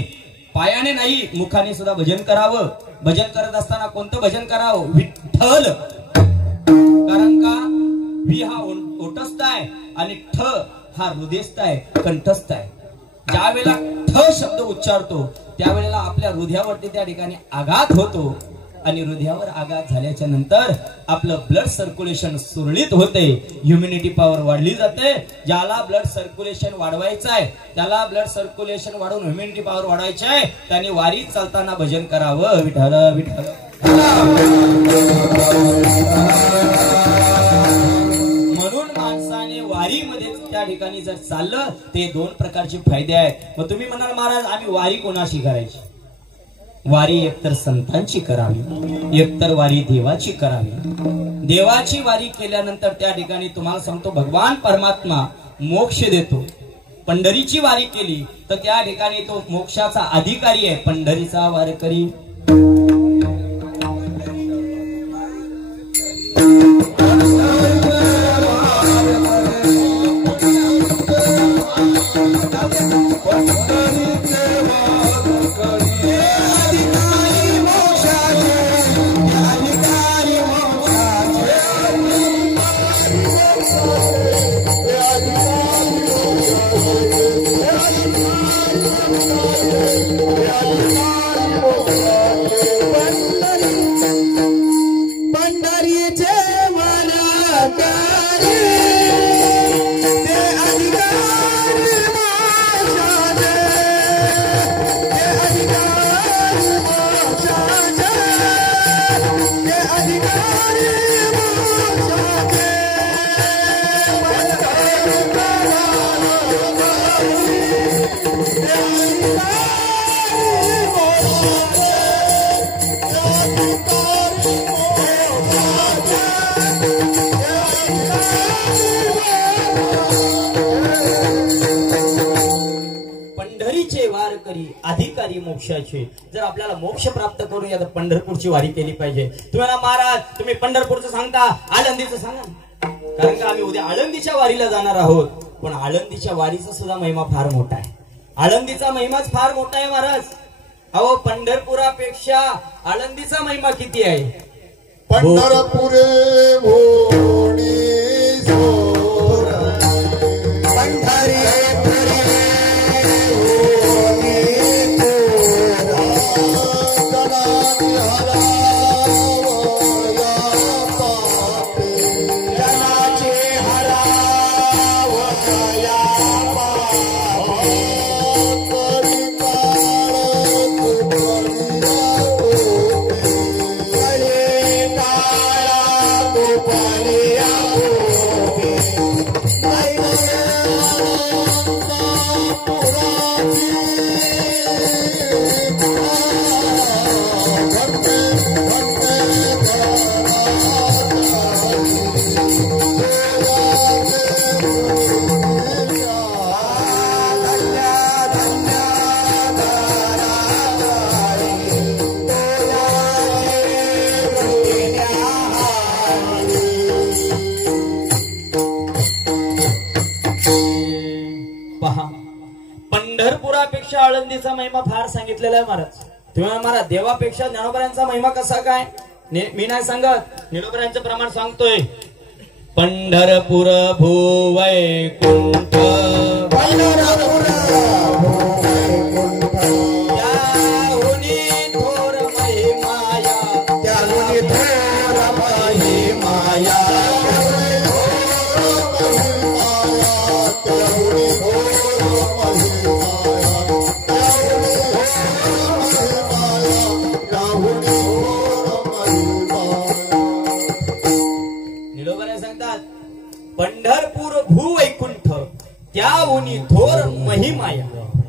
पायाने नाही, मुखाने सुद्धा भजन करावं. भजन करत असताना कोणतं भजन करावं? विठ्ठल. कारण का? वि हा ओटस्थ आहे आणि ठ हा हृदयस्थ आहे, कंठस्थ आहे. ज्या वेळेला ठ शब्द उच्चारतो त्यावेळेला आपल्या हृदयावरती त्या ठिकाणी आघात होतो आणि हृदयावर आघात झाल्याच्या नंतर आपलं ब्लड सर्क्युलेशन सुरळीत होते, ह्युमिनिटी पॉवर वाढली जाते. ज्याला ब्लड सर्क्युलेशन वाढवायचं आहे, त्याला ब्लड सर्क्युलेशन वाढवून ह्युमिनिटी पॉवर वाढवायची आहे, त्याने वारीत चालताना भजन करावं. विठ्ठल विठ्ठल. म्हणून माणसाने वारीमध्ये त्या ठिकाणी जर चाललं ते दोन प्रकारचे फायदे आहेत. मग तुम्ही म्हणाल महाराज आम्ही वारी कोणाशी करायची? वारी एकतर संतांची करावी, एकतर वारी देवाची करावी. देवाची वारी केल्यानंतर त्या ठिकाणी तुम्हाला सांगतो भगवान परमात्मा मोक्ष देतो. पंढरीची वारी केली तर त्या ठिकाणी तो मोक्षाचा अधिकारी आहे. पंढरीचा वारकरी मोक्षाची. जर आपल्याला मोक्ष प्राप्त करून या पंढरपूरची वारी केली पाहिजे. तुम्हाला महाराज तुम्ही पंढरपूरचं सांगता, आळंदीचं सांगा, कारण का आम्ही उद्या आळंदीच्या वारीला जाणार आहोत. पण आळंदीच्या वारीचा सुद्धा महिमा फार मोठा आहे. आळंदीचा महिमाच फार मोठा आहे महाराज. अहो पंढरपुरापेक्षा आळंदीचा महिमा किती आहे. पंढरपुरे भोणी सोर पंढरपुरापेक्षा आळंदीचा महिमा फार सांगितलेला आहे महाराज. तुम्ही महाराज देवापेक्षा ज्ञानोबरांचा महिमा कसा काय मी नाही सांगत, ज्ञानोबरांचं प्रमाण सांगतोय. पंढरपूर भुवैकुंठ त्याहुनी थोर महिमाया, त्याहुनी थोर महिमाया, पंढरपूर भूवैकुंठ त्याहुनी थोर महिमाया.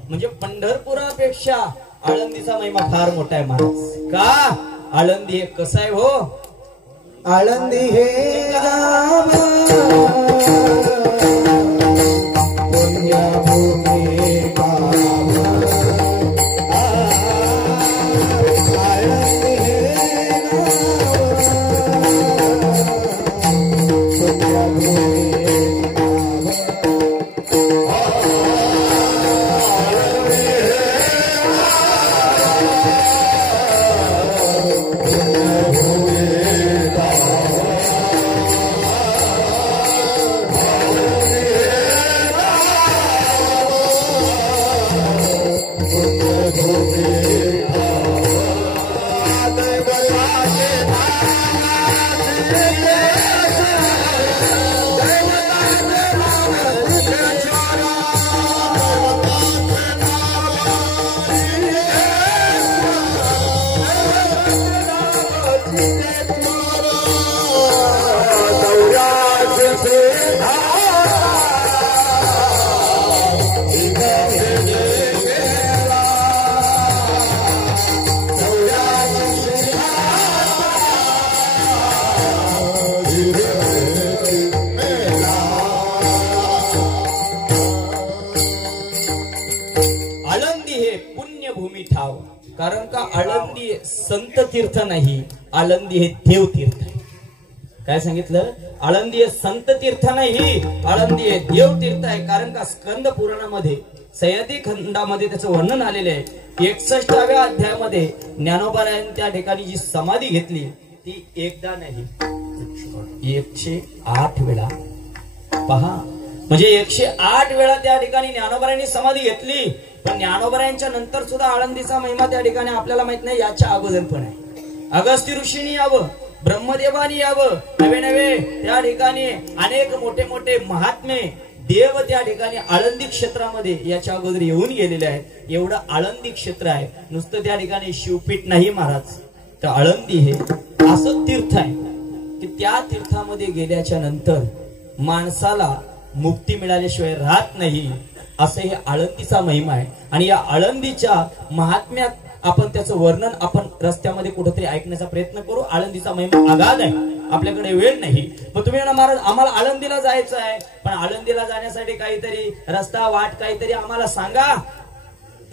म्हणजे पंढरपुरापेक्षा आळंदीचा महिमा फार मोठा आहे महाराज. का आळंदी हे कसं आहे हो. आळंदी हे गाव पुण्यभूमी गाव, आळंदी हे कारण का आळंदी संत तीर्थ नाही, आळंदी हे देव तीर्थ आहे. काय सांगितलं. आळंदी हे संत तीर्थ नाही, आळंदी हे देव तीर्थ आहे. कारण का स्कंद पुराणामध्ये सह्याद्री खंडामध्ये त्याचं वर्णन आलेलं आहे. 61व्या अध्यायामध्ये ज्ञानोबारायांनी त्या ठिकाणी जी समाधी घेतली ती एकदा नाही 108 वेळा. पहा म्हणजे 108 वेळा त्या ठिकाणी ज्ञानोबारायांनी समाधी घेतली. पण ज्ञानोबारायांच्या नंतर सुद्धा आळंदीचा महिमा त्या ठिकाणी आपल्याला माहित नाही, याच्या अगोदर पण आहे. अगस्ती ऋषींनी यावं, ब्रह्मदेवानी यावं, नवे नवे त्या ठिकाणी अनेक मोठे मोठे महात्मे देव त्या ठिकाणी आळंदी क्षेत्रामध्ये याच्या अगोदर येऊन गेलेले आहेत. एवढं आळंदी क्षेत्र आहे. नुसतं त्या ठिकाणी शिवपीठ नाही महाराज, तर आळंदी हे असं तीर्थ आहे की त्या तीर्थामध्ये गेल्याच्या नंतर माणसाला मुक्ती मिळाल्याशिवाय राहत नाही. असं हे आळंदीचा महिमा आहे. आणि या आळंदीच्या महात्म्यात आपण त्याचं वर्णन आपण रस्त्यामध्ये कुठेतरी ऐकण्याचा प्रयत्न करू. आळंदीचा महिमा अगाध आहे, आपल्याकडे वेळ नाही. पण तुम्ही महाराज आम्हाला आळंदीला जायचं आहे, पण आळंदीला जाण्यासाठी काहीतरी रस्ता वाट काहीतरी आम्हाला सांगा.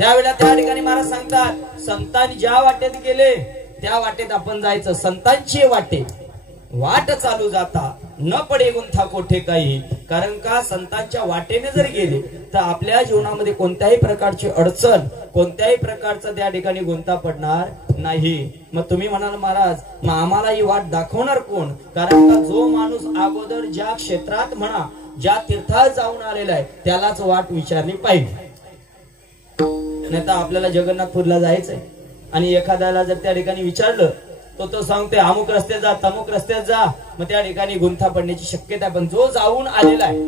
त्यावेळेला त्या ठिकाणी महाराज सांगतात, संतांनी ज्या वाटेत गेले त्या वाटेत आपण जायचं. संतांची वाटे वाट चालू जाता न पडे गुंथा कोठे काही. कारण का संतांच्या वाटेने जर गेले तर आपल्या जीवनामध्ये कोणत्याही प्रकारची अडचण, कोणत्याही प्रकारचा त्या ठिकाणी गुंता पडणार नाही. मग तुम्ही म्हणाल महाराज मग आम्हाला ही वाट दाखवणार कोण? कारण का जो माणूस अगोदर ज्या क्षेत्रात म्हणा ज्या तीर्थात जाऊन आलेला आहे त्यालाच वाट विचारली पाहिजे. नाही तर आपल्याला जगन्नाथपूरला जायचंय आणि एखाद्याला जर त्या ठिकाणी विचारलं तो सांगते अमुक रस्त्यात जा तमुक रस्त्यात जा, मग त्या ठिकाणी गुंथा पडण्याची शक्यता आहे. पण जो जाऊन आलेला आहे,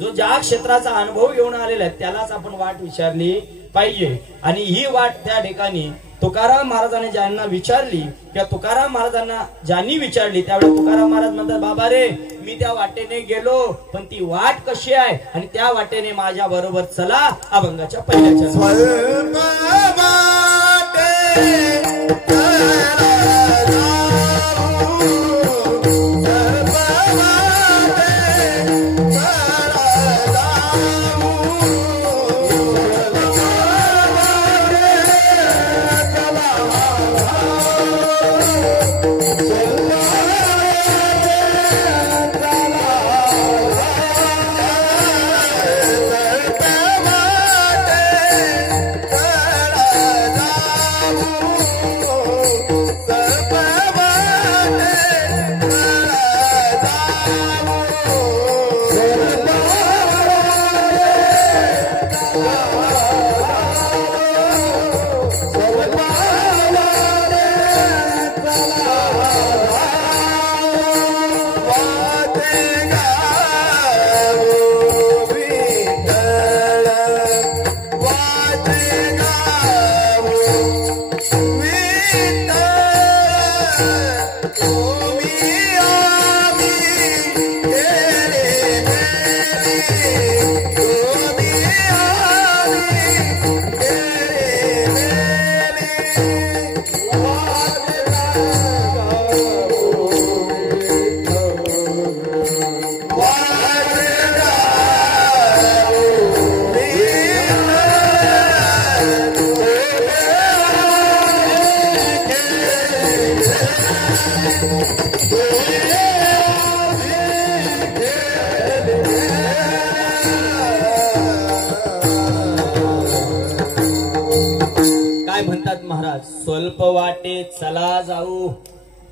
जो ज्या क्षेत्राचा अनुभव घेऊन आलेला आहे त्यालाच आपण वाट विचारली पाहिजे. आणि ही वाट त्या ठिकाणी तुकाराम महाराजांनी ज्यांना विचारली किंवा तुकाराम महाराजांना ज्यांनी विचारली त्यावेळी तुकाराम महाराज म्हणतात, बाबा रे मी त्या वाटेने गेलो पण ती वाट कशी आहे आणि त्या वाटेने माझ्या बरोबर चला. अभंगाच्या पहिल्या स्वल्प वाटे चला जाऊ.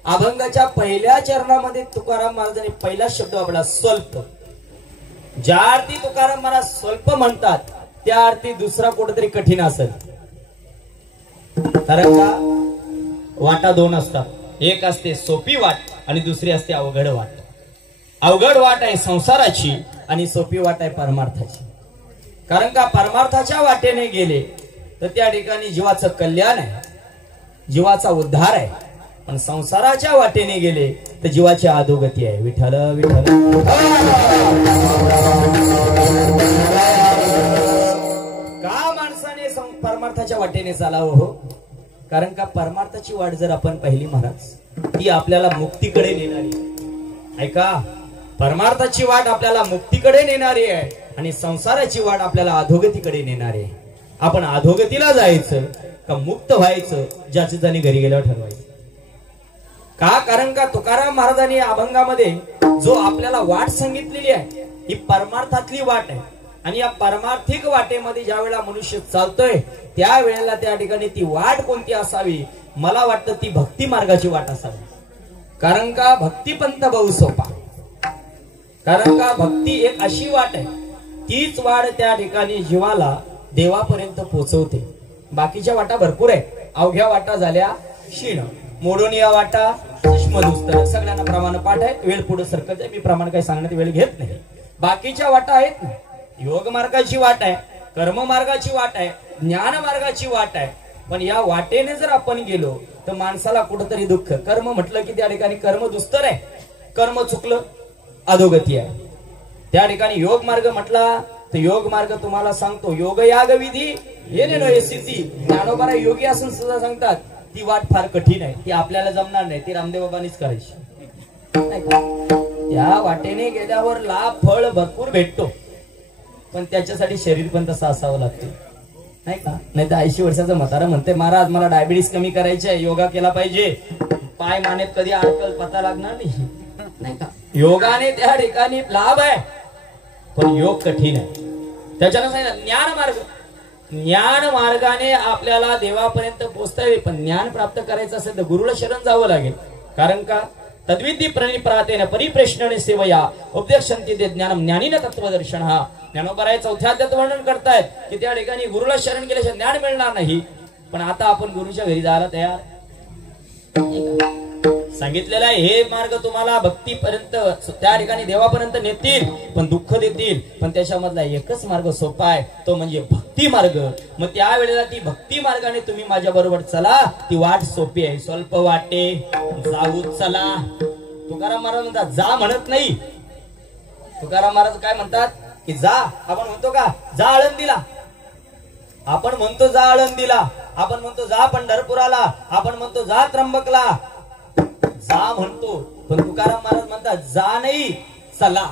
अभंगाच्या पहिल्या चरणामध्ये तुकाराम महाराजांनी पहिला शब्द वापरला स्वल्प. ज्या अर्थी तुकाराम महाराज स्वल्प म्हणतात त्या अर्थी दुसरा कुठेतरी कठीण असेल. कारण का वाटा दोन असतात, एक असते सोपी वाट आणि दुसरी असते अवघड वाट. अवघड वाट आहे संसाराची आणि सोपी वाट आहे परमार्थाची. कारण का परमार्थाच्या वाटेने गेले तर त्या ठिकाणी जीवाचं कल्याण आहे, जीवाचा उद्धार आहे. पण संसाराच्या वाटेने गेले तर जीवाची अधोगती आहे. विठ्ठल विठ्ठल. का माणसाने परमार्थाच्या वाटेने चालावं हो? कारण का परमार्थाची वाट जर आपण पाहिली महाराज ती आपल्याला मुक्तीकडे नेणारी. ऐका, परमार्थाची वाट आपल्याला मुक्तीकडे नेणारी आहे आणि संसाराची वाट आपल्याला अधोगतीकडे नेणारी आहे. आपण अधोगतीला जायचं का मुक्त व्हायचं ज्याचे त्याने घरी गेल्यावर ठरवायचं. का? कारण का तुकाराम महाराजांनी अभंगामध्ये जो आपल्याला वाट सांगितलेली आहे ही परमार्थातली वाट आहे. आणि या परमार्थिक वाटेमध्ये ज्या वेळेला मनुष्य चालतोय त्या वेळेला त्या ठिकाणी ती वाट कोणती असावी? मला वाटतं ती भक्ती मार्गाची वाट असावी. कारण का भक्तीपंथ बहु सोपा. कारण का भक्ती एक अशी वाट आहे तीच वाट त्या ठिकाणी जीवाला देवापर्यंत पोहोचवते. बाकीच्या वाटा भरपूर आहे. अवघ्या वाटा झाल्या क्षीण, मोडून या वाटा दुस्तर. सगळ्यांना प्रमाण पाठ आहे. वेळ पुढे सरकत आहे, मी प्रमाण काही सांगण्यात वेळ घेत नाही. बाकीच्या वाटा आहेत ना, योग मार्गाची वाट आहे, कर्म मार्गाची वाट आहे, ज्ञान मार्गाची वाट आहे. पण या वाटेने जर आपण गेलो तर माणसाला कुठंतरी दुःख. कर्म म्हटलं की त्या ठिकाणी कर्म दुस्तर आहे, कर्म चुकलं अधोगती आहे. त्या ठिकाणी योग मार्ग म्हटला तर योग मार्ग तुम्हाला सांगतो योग याग विधी येणे नो सिद्धी. ज्ञानोबा योगी असून सुद्धा सांगतात ती वाट फार कठीण आहे, ती आपल्याला जमणार नाही, ती रामदेव बाबांनीच करायची. त्या वाटेने गेल्यावर लाभ फळ भरपूर भेटतो पण त्याच्यासाठी शरीर पण तसं असावं लागतं. नाही का? नाही तर 80 वर्षाचं म्हातारा म्हणते महाराज मला डायबिटीस कमी करायची आहे, योगा केला पाहिजे, पाय मानेत कधी अडकल पता लागणार नाही का? योगाने त्या ठिकाणी लाभ आहे, पण योग कठीण आहे. त्याच्यानं सांगितलं ज्ञान मार्गाने आपल्याला देवापर्यंत पोहोचता येईल, पण ज्ञान प्राप्त करायचं असेल तर गुरुला शरण जावं लागेल. कारण का तद्विधी प्रणिप्रातेन परिप्रेषणे सेवया उपदेशंती ते ज्ञानम ज्ञानीन तत्वदर्शन. हा ज्ञानोबराय चौथ्या अध्यायात वर्णन करतायत की त्या ठिकाणी गुरुला शरण केल्याशिवाय ज्ञान मिळणार नाही. पण आता आपण गुरुच्या घरी जायला तयार सांगितलेला आहे. हे मार्ग तुम्हाला भक्तीपर्यंत त्या ठिकाणी देवापर्यंत नेतील, पण दुःख देतील. पण त्याच्यामधला एकच मार्ग सोपा आहे, तो म्हणजे भक्ती मार्ग. मग त्यावेळेला ती भक्ती मार्गाने तुम्ही माझ्या बरोबर चला, ती वाट सोपी आहे. स्वल्प वाटे जाऊ चला. तुकाराम महाराज म्हणतात जा म्हणत नाही. तुकाराम महाराज काय म्हणतात की जा. आपण म्हणतो का जा आळंदीला, आपण म्हणतो जा आळंदीला, आपण म्हणतो जा पंढरपुराला, आपण म्हणतो जा त्र्यंबकला, जा म्हणतो. पण तुकाराम महाराज म्हणतात जा नाही चला.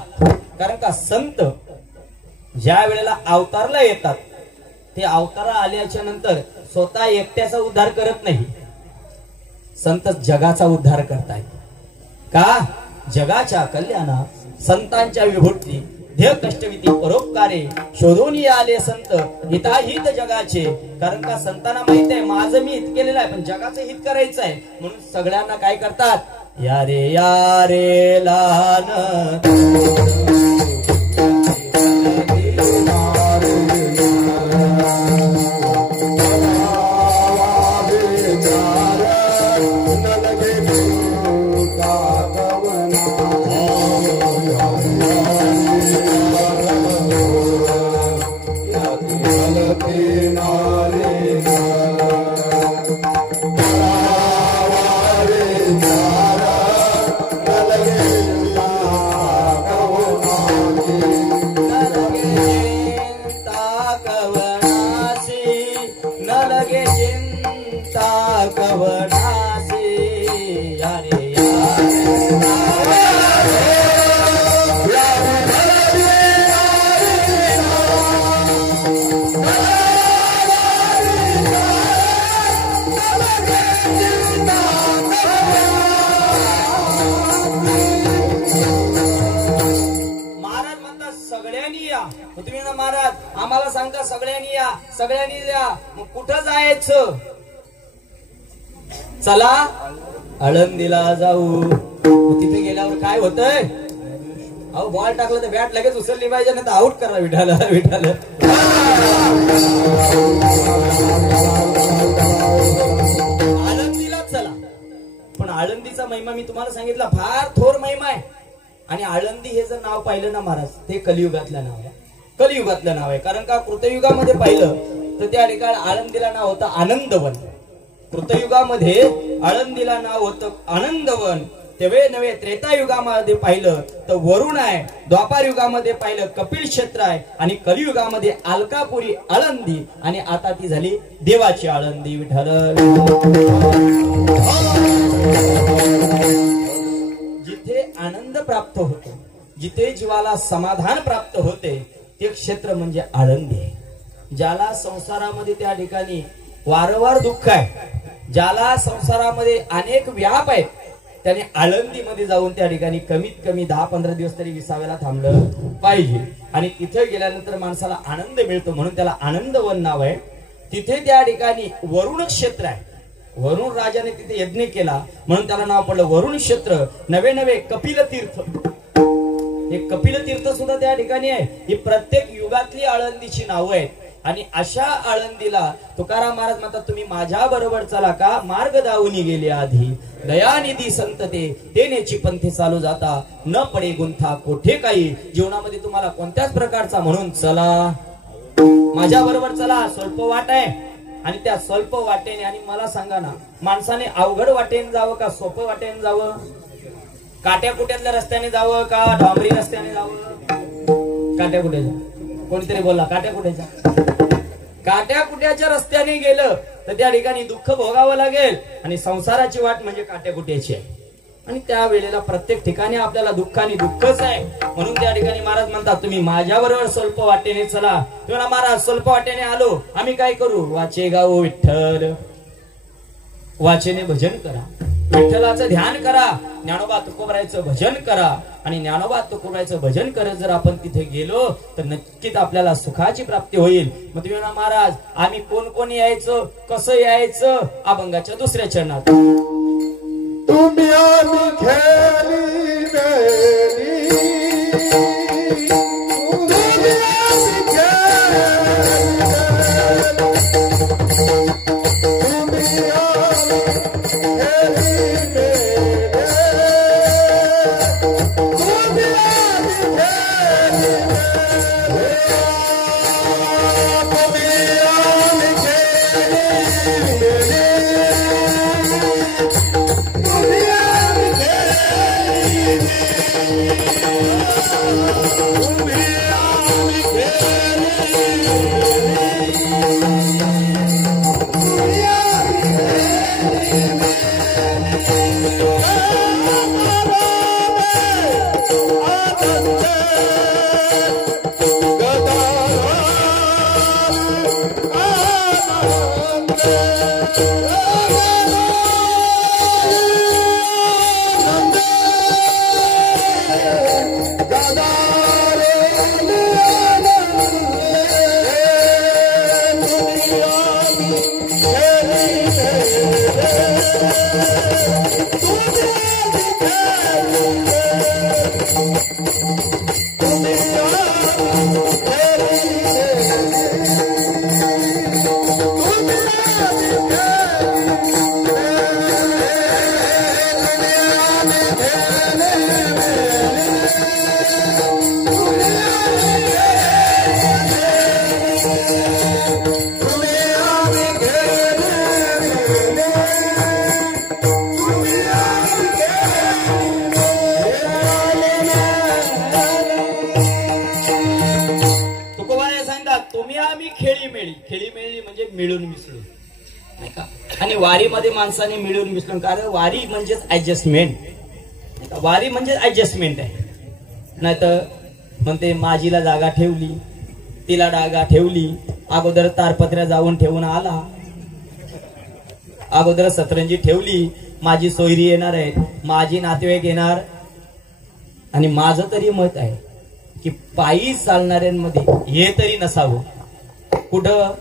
कारण का संत ज्या वेळेला अवतारला येतात ते अवतारा आल्याच्या नंतर स्वतः एकट्याचा उद्धार करत नाही, संत जगाचा उद्धार करतायत. का जगाच्या कल्याणा संतांच्या विभूती ध्येय कष्टविती परोपकारे शोधून आले संत हिताहित जगाचे. कारण का संतांना माहित आहे माझं मी हित केलेलं आहे, पण जगाचं हित करायचं आहे. म्हणून सगळ्यांना काय करतात या रे लहान आम्हाला सांगता सगळ्यांनी या, सगळ्यांनी या. मग कुठं जायचं? चला आळंदीला जाऊ. तिथे गेल्यावर काय होतंय? अहो बॉल टाकलं तर बॅट लगेच उचलली पाहिजे, नाही तर आउट करा विठाला विठाला. आळंदीला चला. पण आळंदीचा महिमा मी तुम्हाला सांगितला फार थोर महिमा आहे. आणि आळंदी हे जर नाव पाहिलं ना महाराज, ते कलियुगातलं नाव आहे. कलियुगातलं नाव आहे. कारण का कृतयुगामध्ये पाहिलं तर त्या ठिकाणी आळंदीला नाव होतं आनंदवन. कृतयुगामध्ये आळंदीला नाव होतं आनंदवन. तेव्हा नव्हे त्रेतायुगामध्ये पाहिलं तर वरुण आहे. द्वापार युगामध्ये पाहिलं कपिल क्षेत्र आहे. आणि कलियुगामध्ये अलकापुरी आळंदी. आणि आता ती झाली देवाची आळंदी. विठ्ठल जिथे आनंद प्राप्त होतो, जिथे जीवाला समाधान प्राप्त होते, ते क्षेत्र म्हणजे आळंदी आहे. ज्याला संसारामध्ये त्या ठिकाणी वारंवार दुःख आहे, ज्याला संसारामध्ये अनेक व्याप आहेत, त्याने आळंदीमध्ये जाऊन त्या ठिकाणी कमीत कमी 10-15 दिवस तरी विसाव्याला थांबलं पाहिजे. आणि तिथे गेल्यानंतर माणसाला आनंद मिळतो, म्हणून त्याला आनंदवन नाव आहे. तिथे त्या ठिकाणी वरुण क्षेत्र आहे. वरुण राजाने तिथे यज्ञ केला म्हणून त्याला नाव पडलं वरुण क्षेत्र. नवे नवे कपिल तीर्थ, हे कपिल तीर्थ सुद्धा त्या ठिकाणी आहे. ही प्रत्येक युगातली आळंदीची नावं आहेत. आणि अशा आळंदीला तुकाराम महाराज म्हणतात तुम्ही माझ्या बरोबर चला का मार्ग दावूनी गेले आधी दयानिधी संत ते नेची पंथे चालू जाता न पडे गुंथा कोठे काही. जीवनामध्ये तुम्हाला कोणत्याच प्रकारचा म्हणून चला माझ्या बरोबर चला. स्वल्प वाट आहे आणि त्या स्वल्प वाटेने, आणि मला सांगा ना माणसाने अवघड वाटेने जावं का सोपं वाटेने जावं? काट्याकुट्यातल्या रस्त्याने जावं का डांबरी रस्त्याने जावं? काट्याकुट्याच्या. कोणीतरी बोलला काट्याकुट्याच्या. काट्याकुट्याच्या रस्त्याने गेलं तर त्या ठिकाणी दुःख भोगावं लागेल. आणि संसाराची वाट म्हणजे काट्याकुट्याची आहे. आणि त्या वेळेला प्रत्येक ठिकाणी आपल्याला दुःखाने दुःखच आहे. म्हणून त्या ठिकाणी महाराज म्हणतात तुम्ही माझ्या बरोबर स्वल्प वाटेने चला. तेव्हा महाराज स्वल्प वाटेने आलो, आम्ही काय करू? वाचे गाओ विठ्ठल, वाचेने भजन करा, विठ्ठलाचं ध्यान करा, ज्ञानोबा तुकोबारायचं भजन करा. आणि ज्ञानोबा तुकोबारायचं भजन करत जर आपण तिथे गेलो तर नक्कीच आपल्याला सुखाची प्राप्ती होईल. मग तुम्ही म्हणा महाराज आम्ही कोण कोण यायचं, कसं यायचं? अभंगाच्या दुसऱ्या चरणात तुम्ही आम्ही खेळली गेली, तुम्ही आम्ही खेळली गेली, तुम्ही आम्ही खेळली गेली, तुम्ही आम्ही खेळली गेली, तुम्ही आम्ही खेळली गेली. मिळून मिसळून, नाही का? आणि वारीमध्ये माणसाने मिळून मिसळून, कारण वारी म्हणजेच ऍडजस्टमेंट, वारी म्हणजे ऍडजस्टमेंट आहे. नाही तर म्हणते माझीला जागा ठेवली, तिला जागा ठेवली, अगोदर तारपत्र्या जाऊन ठेवून आला, अगोदर सतरंजी ठेवली, माझी सोयरी येणार आहेत, माझी नातेवाईक येणार. आणि माझं तरी मत आहे की पायी चालणाऱ्यांमध्ये हे तरी नसावं. कुठं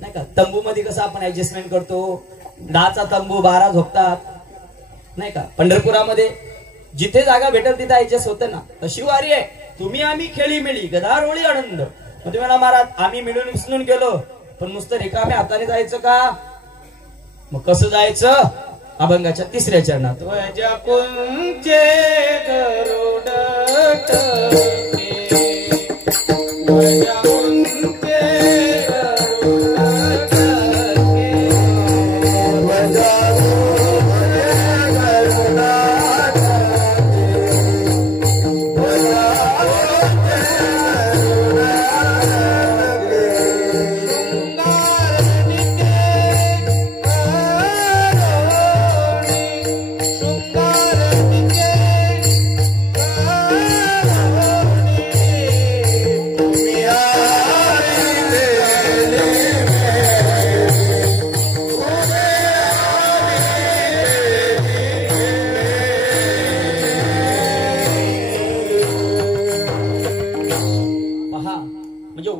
नाही का, तंबू मध्ये कसं आपण ऍडजस्टमेंट करतो, 10चा तंबू 12 झोपतात, नाही का? पंढरपुरामध्ये जिथे जागा भेटेल तिथे ऍडजस्ट होतं ना. तशी वारी आहे. तुम्ही आम्ही खेळी मिळी गदारोळी आनंद. मग तुम्ही महाराज आम्ही मिळून मिसळून गेलो, पण नुसतं रिकाम्या हाताने जायचं का? मग कसं जायचं? अभंगाच्या 3ऱ्या चरणात वैजकुंचे गरुड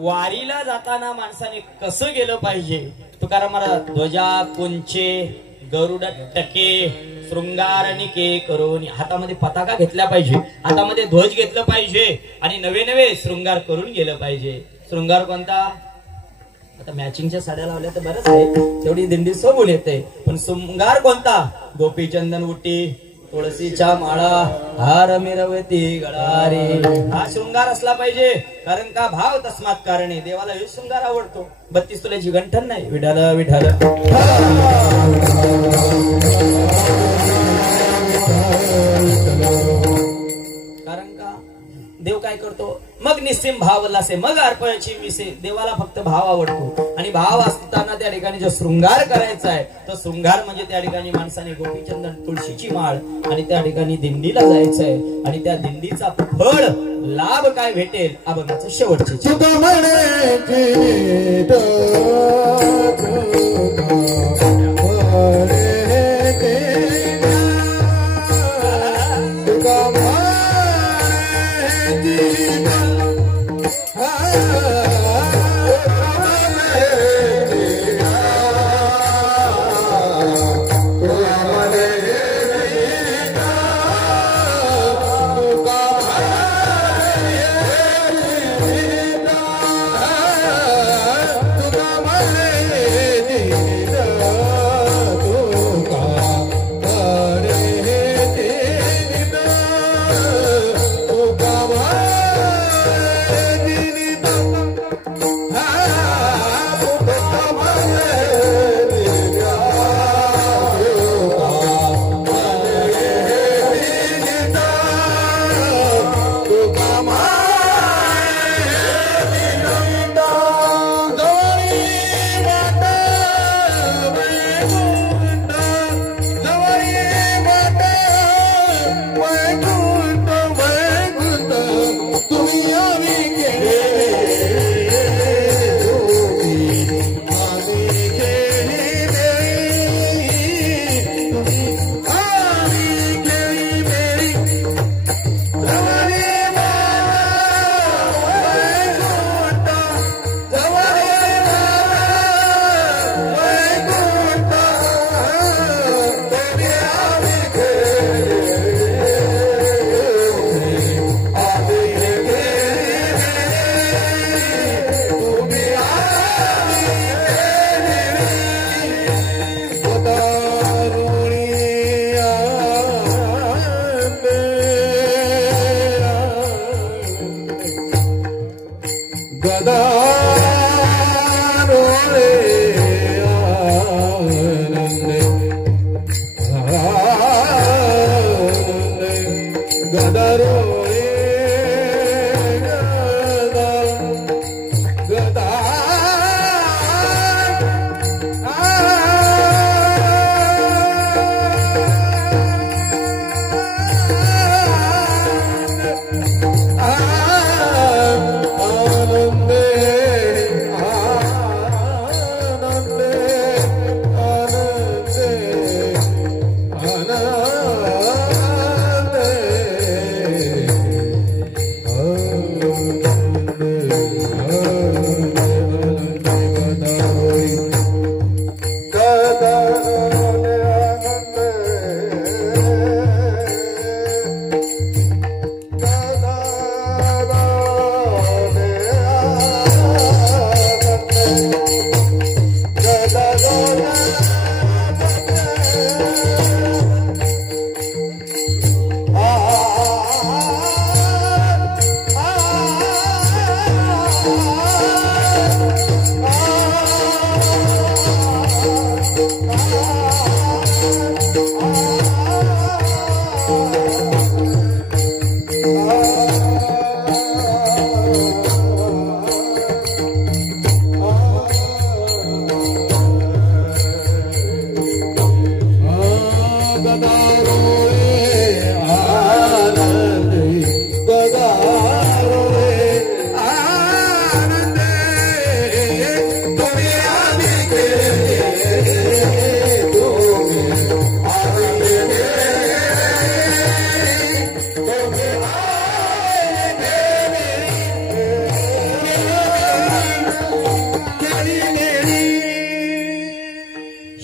वारीला जाताना माणसाने कसं गेलं पाहिजे? तुकाराम महाराज ध्वजा कुंचे गरुड टके शृंगारनिके करून हातामध्ये पताका घेतल्या पाहिजे, हातामध्ये ध्वज घेतलं पाहिजे आणि नवे नवे शृंगार करून गेलं पाहिजे. शृंगार कोणता? आता मॅचिंगच्या साड्या लावल्या तर बरंच आहे, तेवढी दिंडी सोबून येते, पण शृंगार कोणता? गोपी चंदन उटी, तुळशीच्या माळा, हार मिरवती गळारी, हा शृंगार असला पाहिजे. कारण का? भाव तस्मात कारणे. देवाला हे शृंगार आवडतो. 32 तोल्याची गंठण नाही, विठाल विठाल. कारण का? देव काय करतो? मग निस्सिम भाव आवडलासे मग अर्पणाची मिसे. देवाला फक्त भाव आवडतो आणि भाव असताना त्या ठिकाणी जो शृंगार करायचा आहे तो शृंगार म्हणजे त्या ठिकाणी माणसाने गोपीचंदन तुळशीची माळ आणि त्या ठिकाणी दिंडीला जायचंय आणि त्या दिंडीचा फळ लाभ काय भेटेल अभंगाचं शेवटचे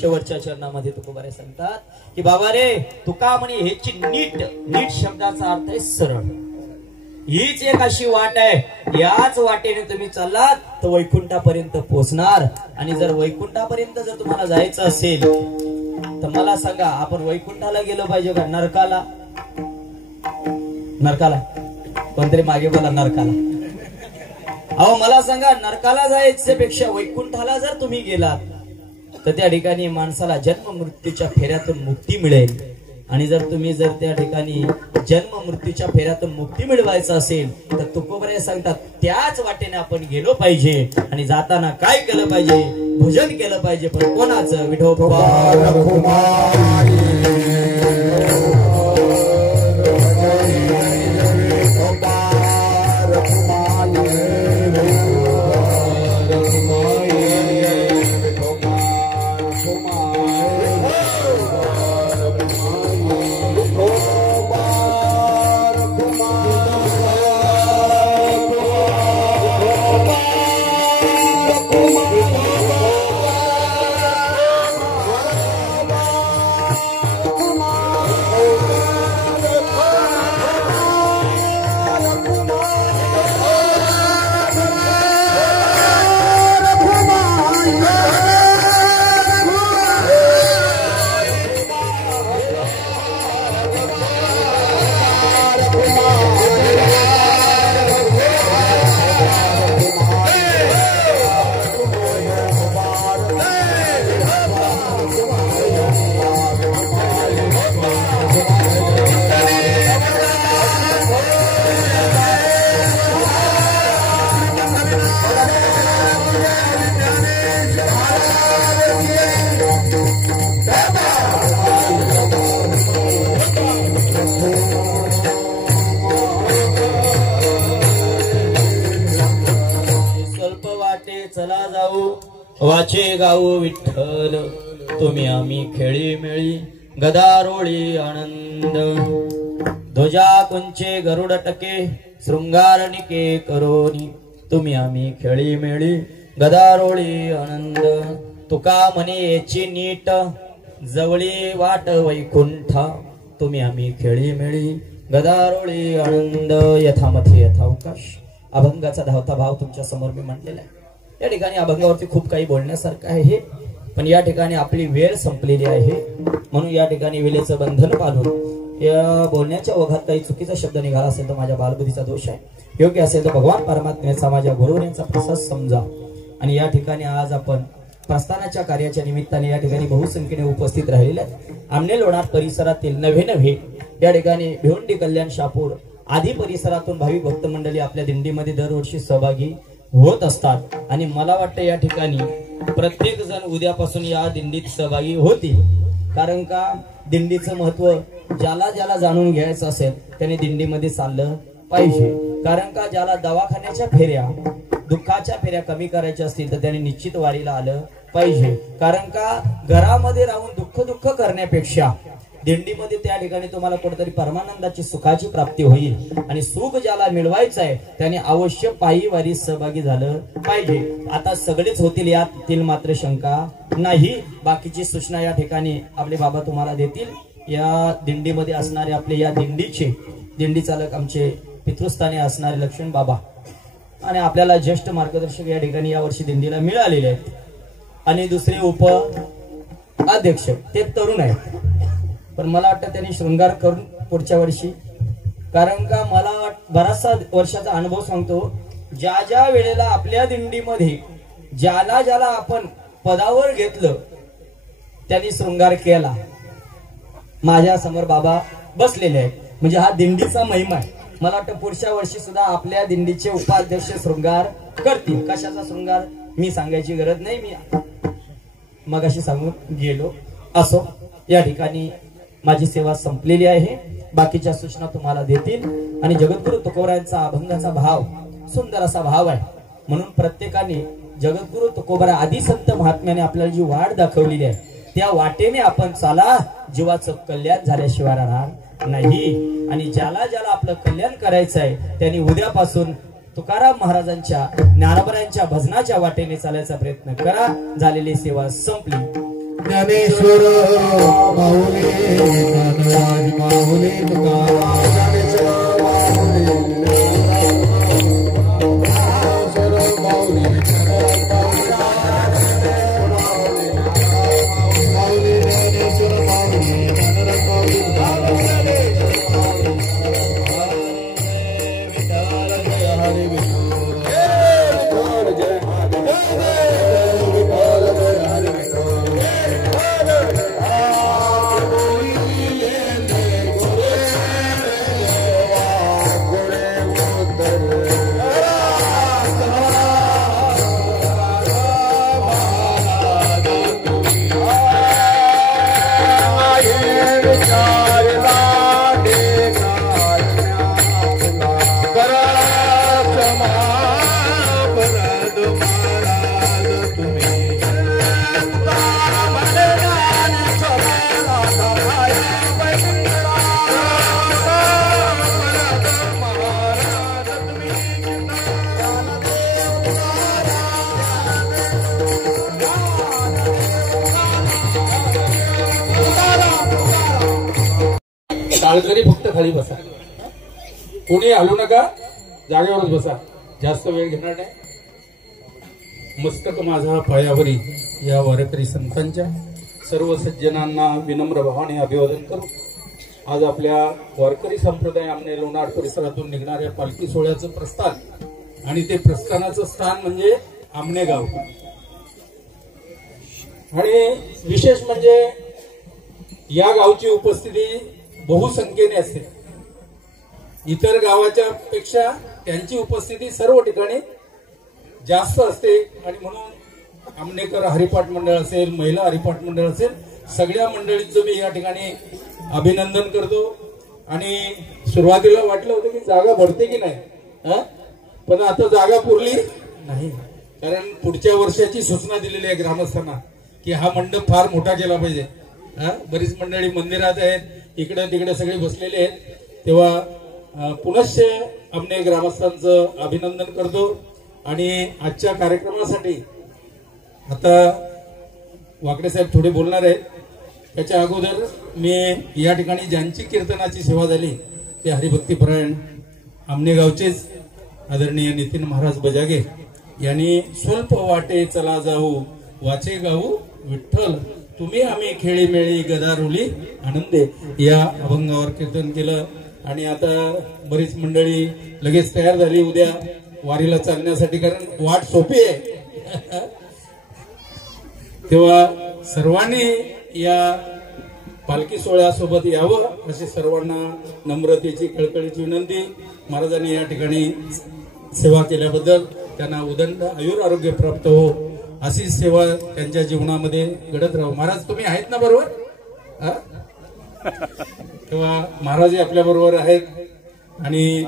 शेवटच्या चरणामध्ये तुकोबारे सांगतात की बाबा रे तुका म्हणे ह्याची नीट शब्दाचा अर्थ आहे सरळ. हीच एक अशी वाट आहे याच वाटेने तुम्ही चाललात तर वैकुंठापर्यंत पोहोचणार. आणि जर वैकुंठापर्यंत जर तुम्हाला जायचं असेल तर मला सांगा आपण वैकुंठाला गेलो पाहिजे का नरकाला? नरकाला कोणतरी मागे बोला नरकाला. अहो मला सांगा नरकाला जायच्यापेक्षा वैकुंठाला जर तुम्ही गेलात तर त्या ठिकाणी माणसाला जन्म मृत्यूच्या फेऱ्यातून मुक्ती मिळेल. आणि जर तुम्ही जर त्या ठिकाणी जन्म मृत्यूच्या फेऱ्यातून मुक्ती मिळवायचं असेल तर तुकोबराय सांगतात त्याच वाटेने आपण गेलो पाहिजे आणि जाताना काय केलं पाहिजे भोजन केलं पाहिजे पण कोणाचं विठोबा चला जाऊ वाचे गाऊ विठ्ठल तुम्ही आम्ही खेळी मिळी गदारोळी आनंद ध्वजा कुंचे गरुड टके शृंगारनिके करोनी तुम्ही आम्ही खेळी मिळी गदारोळी आनंद तुका म्हणे याची नीट जवळी वाट वैकुंठा तुम्ही आम्ही खेळी मिळी गदारोळी आनंद यथामथी यथावकाश अभंगाचा धावता भाव तुमच्या समोर मी मांडलेला आहे या ठिकाणी अभंगावरती खूप काही बोलण्यासारखं आहे पण या ठिकाणी आपली वेळ संपलेली आहे म्हणून या ठिकाणी वेळेचं बंधन पाळून या बोलण्याच्या ओघात काही चुकीचा शब्द निघाला असेल तर माझ्या बालबुद्धीचा दोष आहे योग्य असेल तर भगवान परमात्म्याचा माझ्या गुरुवर्यांचा प्रसाद समजा आणि या ठिकाणी आज आपण प्रस्थानाच्या कार्याच्या निमित्ताने या ठिकाणी बहुसंख्येने उपस्थित राहिलेले आहेत आमने लोणार परिसरातील नवे या ठिकाणी भिवंडी कल्याण शापूर आदी परिसरातून भाविक भक्त मंडळी आपल्या दिंडीमध्ये दरवर्षी सहभागी होत असतात आणि मला वाटतं या ठिकाणी प्रत्येक जण उद्यापासून या दिंडीत सहभागी होतील कारण का दिंडीचं महत्व ज्याला ज्याला जाणून घ्यायचं असेल त्याने दिंडीमध्ये चाललं पाहिजे कारण का ज्याला दवाखान्याच्या फेऱ्या दुःखाच्या फेऱ्या कमी करायच्या असतील तर त्याने निश्चित वारीला आलं पाहिजे कारण का घरामध्ये राहून दुःख करण्यापेक्षा दिंडीमध्ये त्या ठिकाणी तुम्हाला कुठेतरी परमानंदाची सुखाची प्राप्ती होईल आणि सुख ज्याला मिळवायचं आहे त्याने अवश्य पायी वारीत सहभागी झालं पाहिजे आता सगळेच होतील यातील मात्र शंका नाही बाकीची सूचना या ठिकाणी आपले बाबा तुम्हाला देतील या दिंडीमध्ये असणारे आपले या दिंडी चालक आमचे पितृस्थानी असणारे लक्ष्मण बाबा आणि आपल्याला ज्येष्ठ मार्गदर्शक या ठिकाणी यावर्षी दिंडीला मिळालेले आहेत आणि दुसरे उप अध्यक्ष ते तरुण आहेत पण मला वाटतं त्यांनी शृंगार करून पुढच्या वर्षी कारण का मला बराचसा वर्षाचा अनुभव सांगतो ज्या वेळेला आपल्या दिंडीमध्ये ज्याला आपण पदावर घेतलं त्यांनी शृंगार केला माझ्या समोर बाबा बसलेले आहेत म्हणजे हा दिंडीचा महिमा आहे मला वाटतं पुढच्या वर्षी सुद्धा आपल्या दिंडीचे उपाध्यक्ष शृंगार करतील कशाचा शृंगार मी सांगायची गरज नाही मी मगाशी सांगून गेलो असो या ठिकाणी माझी सेवा संपलेली आहे बाकीच्या सूचना तुम्हाला देतील आणि जगद्गुरु तुकोबरायांचा अभंगाचा भाव सुंदर असा भाव आहे म्हणून प्रत्येकाने जगद्गुरु तुकोबरा आदी संत महात्म्याने आपल्याला जी वाट दाखवलेली आहे त्या वाटेने आपण चाला जीवाचं कल्याण झाल्याशिवाय राहणार नाही आणि ज्याला आपलं कल्याण करायचं आहे त्यांनी उद्यापासून तुकाराम महाराजांच्या ज्ञानोबरायांच्या भजनाच्या वाटेने चालायचा प्रयत्न करा झालेली सेवा संपली ज्ञानेश्वर माऊली ज्ञानराज माऊली तुकाराम ज्ञानेश्वर माऊली विचारला करा परद महाराज तुम्ही टाळकरी फक्त खाली बसा, कोणी हलू नका, जागेवरच बसा, जास्त वेळ घेणार नाही. मस्तक माझा पायावरी या वारकरी संतांच्या सर्व सज्जनांना विनम्र भावाने अभिवादन करू. आज आपल्या वारकरी संप्रदाय आमने लोणार परिसरातून निघणाऱ्या पालखी सोहळ्याचं प्रस्थान आणि ते प्रस्थानाचं स्थान म्हणजे आमने गाव. आणि विशेष म्हणजे या गावची उपस्थिती बहुसंख्येने असते. इतर गावाच्या पेक्षा त्यांची उपस्थिती सर्व ठिकाणी जास्त असते. आणि म्हणून आमनेकर हरिपाठ मंडळ असेल, महिला हरिपाठ मंडळ असेल, सगळ्या मंडळींचं मी या ठिकाणी अभिनंदन करतो. आणि सुरुवातीला वाटलं होतं की जागा भरते की नाही, पण आता जागा पुरली नाही. कारण पुढच्या वर्षाची सूचना दिलेली आहे ग्रामस्थांना की हा मंडप फार मोठा केला पाहिजे. बरीच मंडळी मंदिरात आहेत, इकडे तिकडे सगळे बसलेले आहेत. तेव्हा पुनश्च आमने ग्रामस्थांचं अभिनंदन करतो. आणि आजच्या कार्यक्रमासाठी आता वाकडे साहेब थोडे बोलणार आहेत. त्याच्या अगोदर मी या ठिकाणी ज्यांची कीर्तनाची सेवा झाली ते हरिभक्तीपरायण आमने गावचेच आदरणीय नितीन महाराज बजागे यांनी स्वल्प वाटे चला जाऊ वाचे गाऊ विठ्ठल तुम्ही आम्ही खेळी मेळी गदारुली आनंदे या अभंगावर कीर्तन केलं. आणि आता बरीच मंडळी लगेच तयार झाली उद्या वारीला चालण्यासाठी, कारण वाट सोपी आहे. तेव्हा सर्वांनी या पालखी सोहळ्यासोबत यावं अशी सर्वांना नम्रतेची कळकळीची विनंती. महाराजांनी या ठिकाणी सेवा केल्याबद्दल त्यांना उदंड आयुर आरोग्य प्राप्त हो अशी सेवा त्यांच्या जीवनामध्ये घडत राहू. महाराज तुम्ही आहेत ना बरोबर? तेव्हा महाराज आपल्या बरोबर आहेत आणि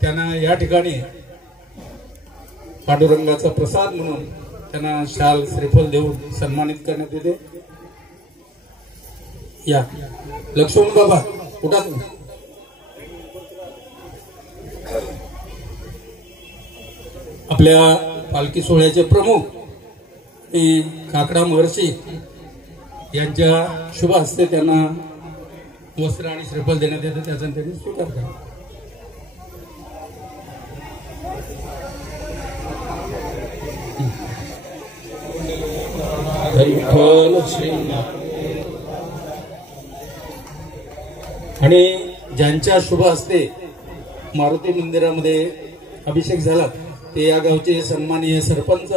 त्यांना या ठिकाणी पांडुरंगाचा प्रसाद म्हणून त्यांना शाल श्रीफल देऊन सन्मानित करण्यात येते. या लक्ष्मण बाबा कुठा तुम्ही? आपल्या पालखी सोहळ्याचे प्रमुख काकडा महर्षी यांच्या शुभ हस्ते त्यांना वस्त्र आणि श्रीफल देण्यात येतं, त्याचा त्यांनी स्वीकार करा. आणि ज्यांच्या शुभ हस्ते मारुती मंदिरामध्ये अभिषेक झाला ते या गावचे सन्माननीय सरपंच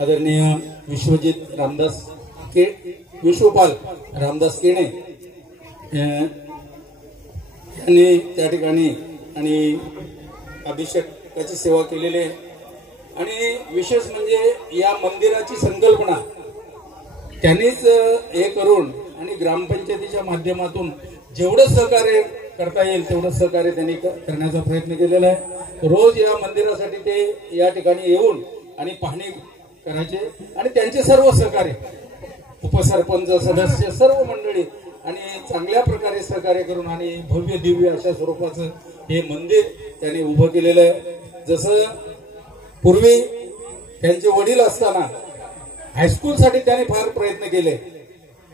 आदरणीय विश्वजित रामदास विश्वपाल रामदास केणे यांनी त्या ठिकाणी आणि अभिषेकाची सेवा केलेली आहे. आणि विशेष म्हणजे या मंदिराची संकल्पना त्यांनीच हे करून आणि ग्रामपंचायतीच्या माध्यमातून जेवढं सहकार्य करता येईल तेवढं सहकार्य त्यांनी करण्याचा प्रयत्न केलेला आहे. रोज या मंदिरासाठी ते या ठिकाणी येऊन आणि पाहणी करायचे आणि त्यांचे सर्व सहकार्य उपसरपंच सदस्य सर्व मंडळी आणि चांगल्या प्रकारे सहकार्य करून आणि भव्य दिव्य अशा स्वरूपाचं हे मंदिर त्यांनी उभं केलेलं आहे. जसं पूर्वी त्यांचे वडील असताना हायस्कूलसाठी त्यांनी फार प्रयत्न केले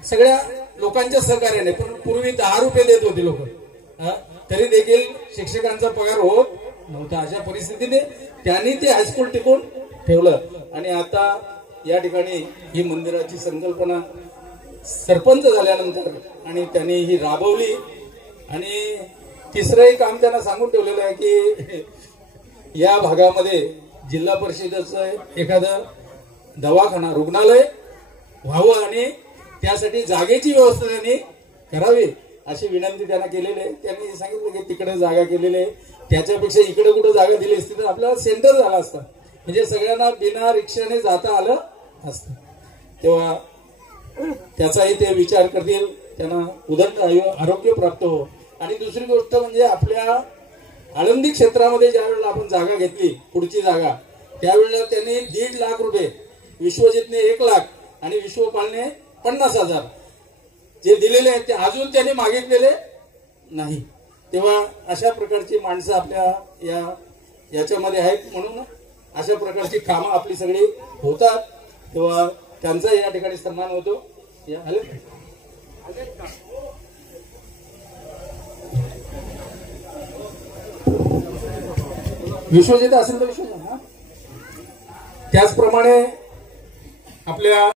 सगळ्या लोकांच्या सहकार्याने, पण पूर्वी 10 रुपये देत होते लोक, तरी देखील शिक्षकांचा पगार होत नव्हता. अशा परिस्थितीने त्यांनी ते हायस्कूल टिकून ठेवलं. आणि आता या ठिकाणी ही मंदिराची संकल्पना सरपंच झाल्यानंतर आणि त्यांनी ही राबवली. आणि तिसरंही काम त्यांना सांगून ठेवलेलं आहे की या भागामध्ये जिल्हा परिषदेचं एखादं दवाखाना रुग्णालय व्हावं आणि त्यासाठी जागेची व्यवस्था त्यांनी करावी अशी विनंती त्यांना केलेली आहे. त्यांनी सांगितलं की तिकडे जागा केलेली आहे, त्याच्यापेक्षा इकडे कुठे जागा दिली असती तर आपल्याला सेंटर झाला असता, म्हणजे सगळ्यांना बिना रिक्षाने जाता आलं असतं. तेव्हा त्याचाही ते विचार करतील त्यांना उदंड आरोग्य प्राप्त हो. आणि दुसरी गोष्ट म्हणजे आपल्या आळंदी क्षेत्रामध्ये ज्या वेळेला आपण जागा घेतली, पुढची जागा, त्यावेळेला त्यांनी 1.5 लाख रुपये, विश्वजितने 1 लाख आणि विश्वपालने 50,000 जे दिलेले आहेत ते अजून त्यांनी मागितलेले नाही. तेव्हा अशा प्रकारची माणसं आपल्या याच्यामध्ये आहेत, म्हणून अशा प्रकारची कामं आपली सगळी होतात. तेव्हा त्यांचा या ठिकाणी सन्मान होतो. विश्वजित असेल तर विश्वजित. त्याचप्रमाणे आपल्या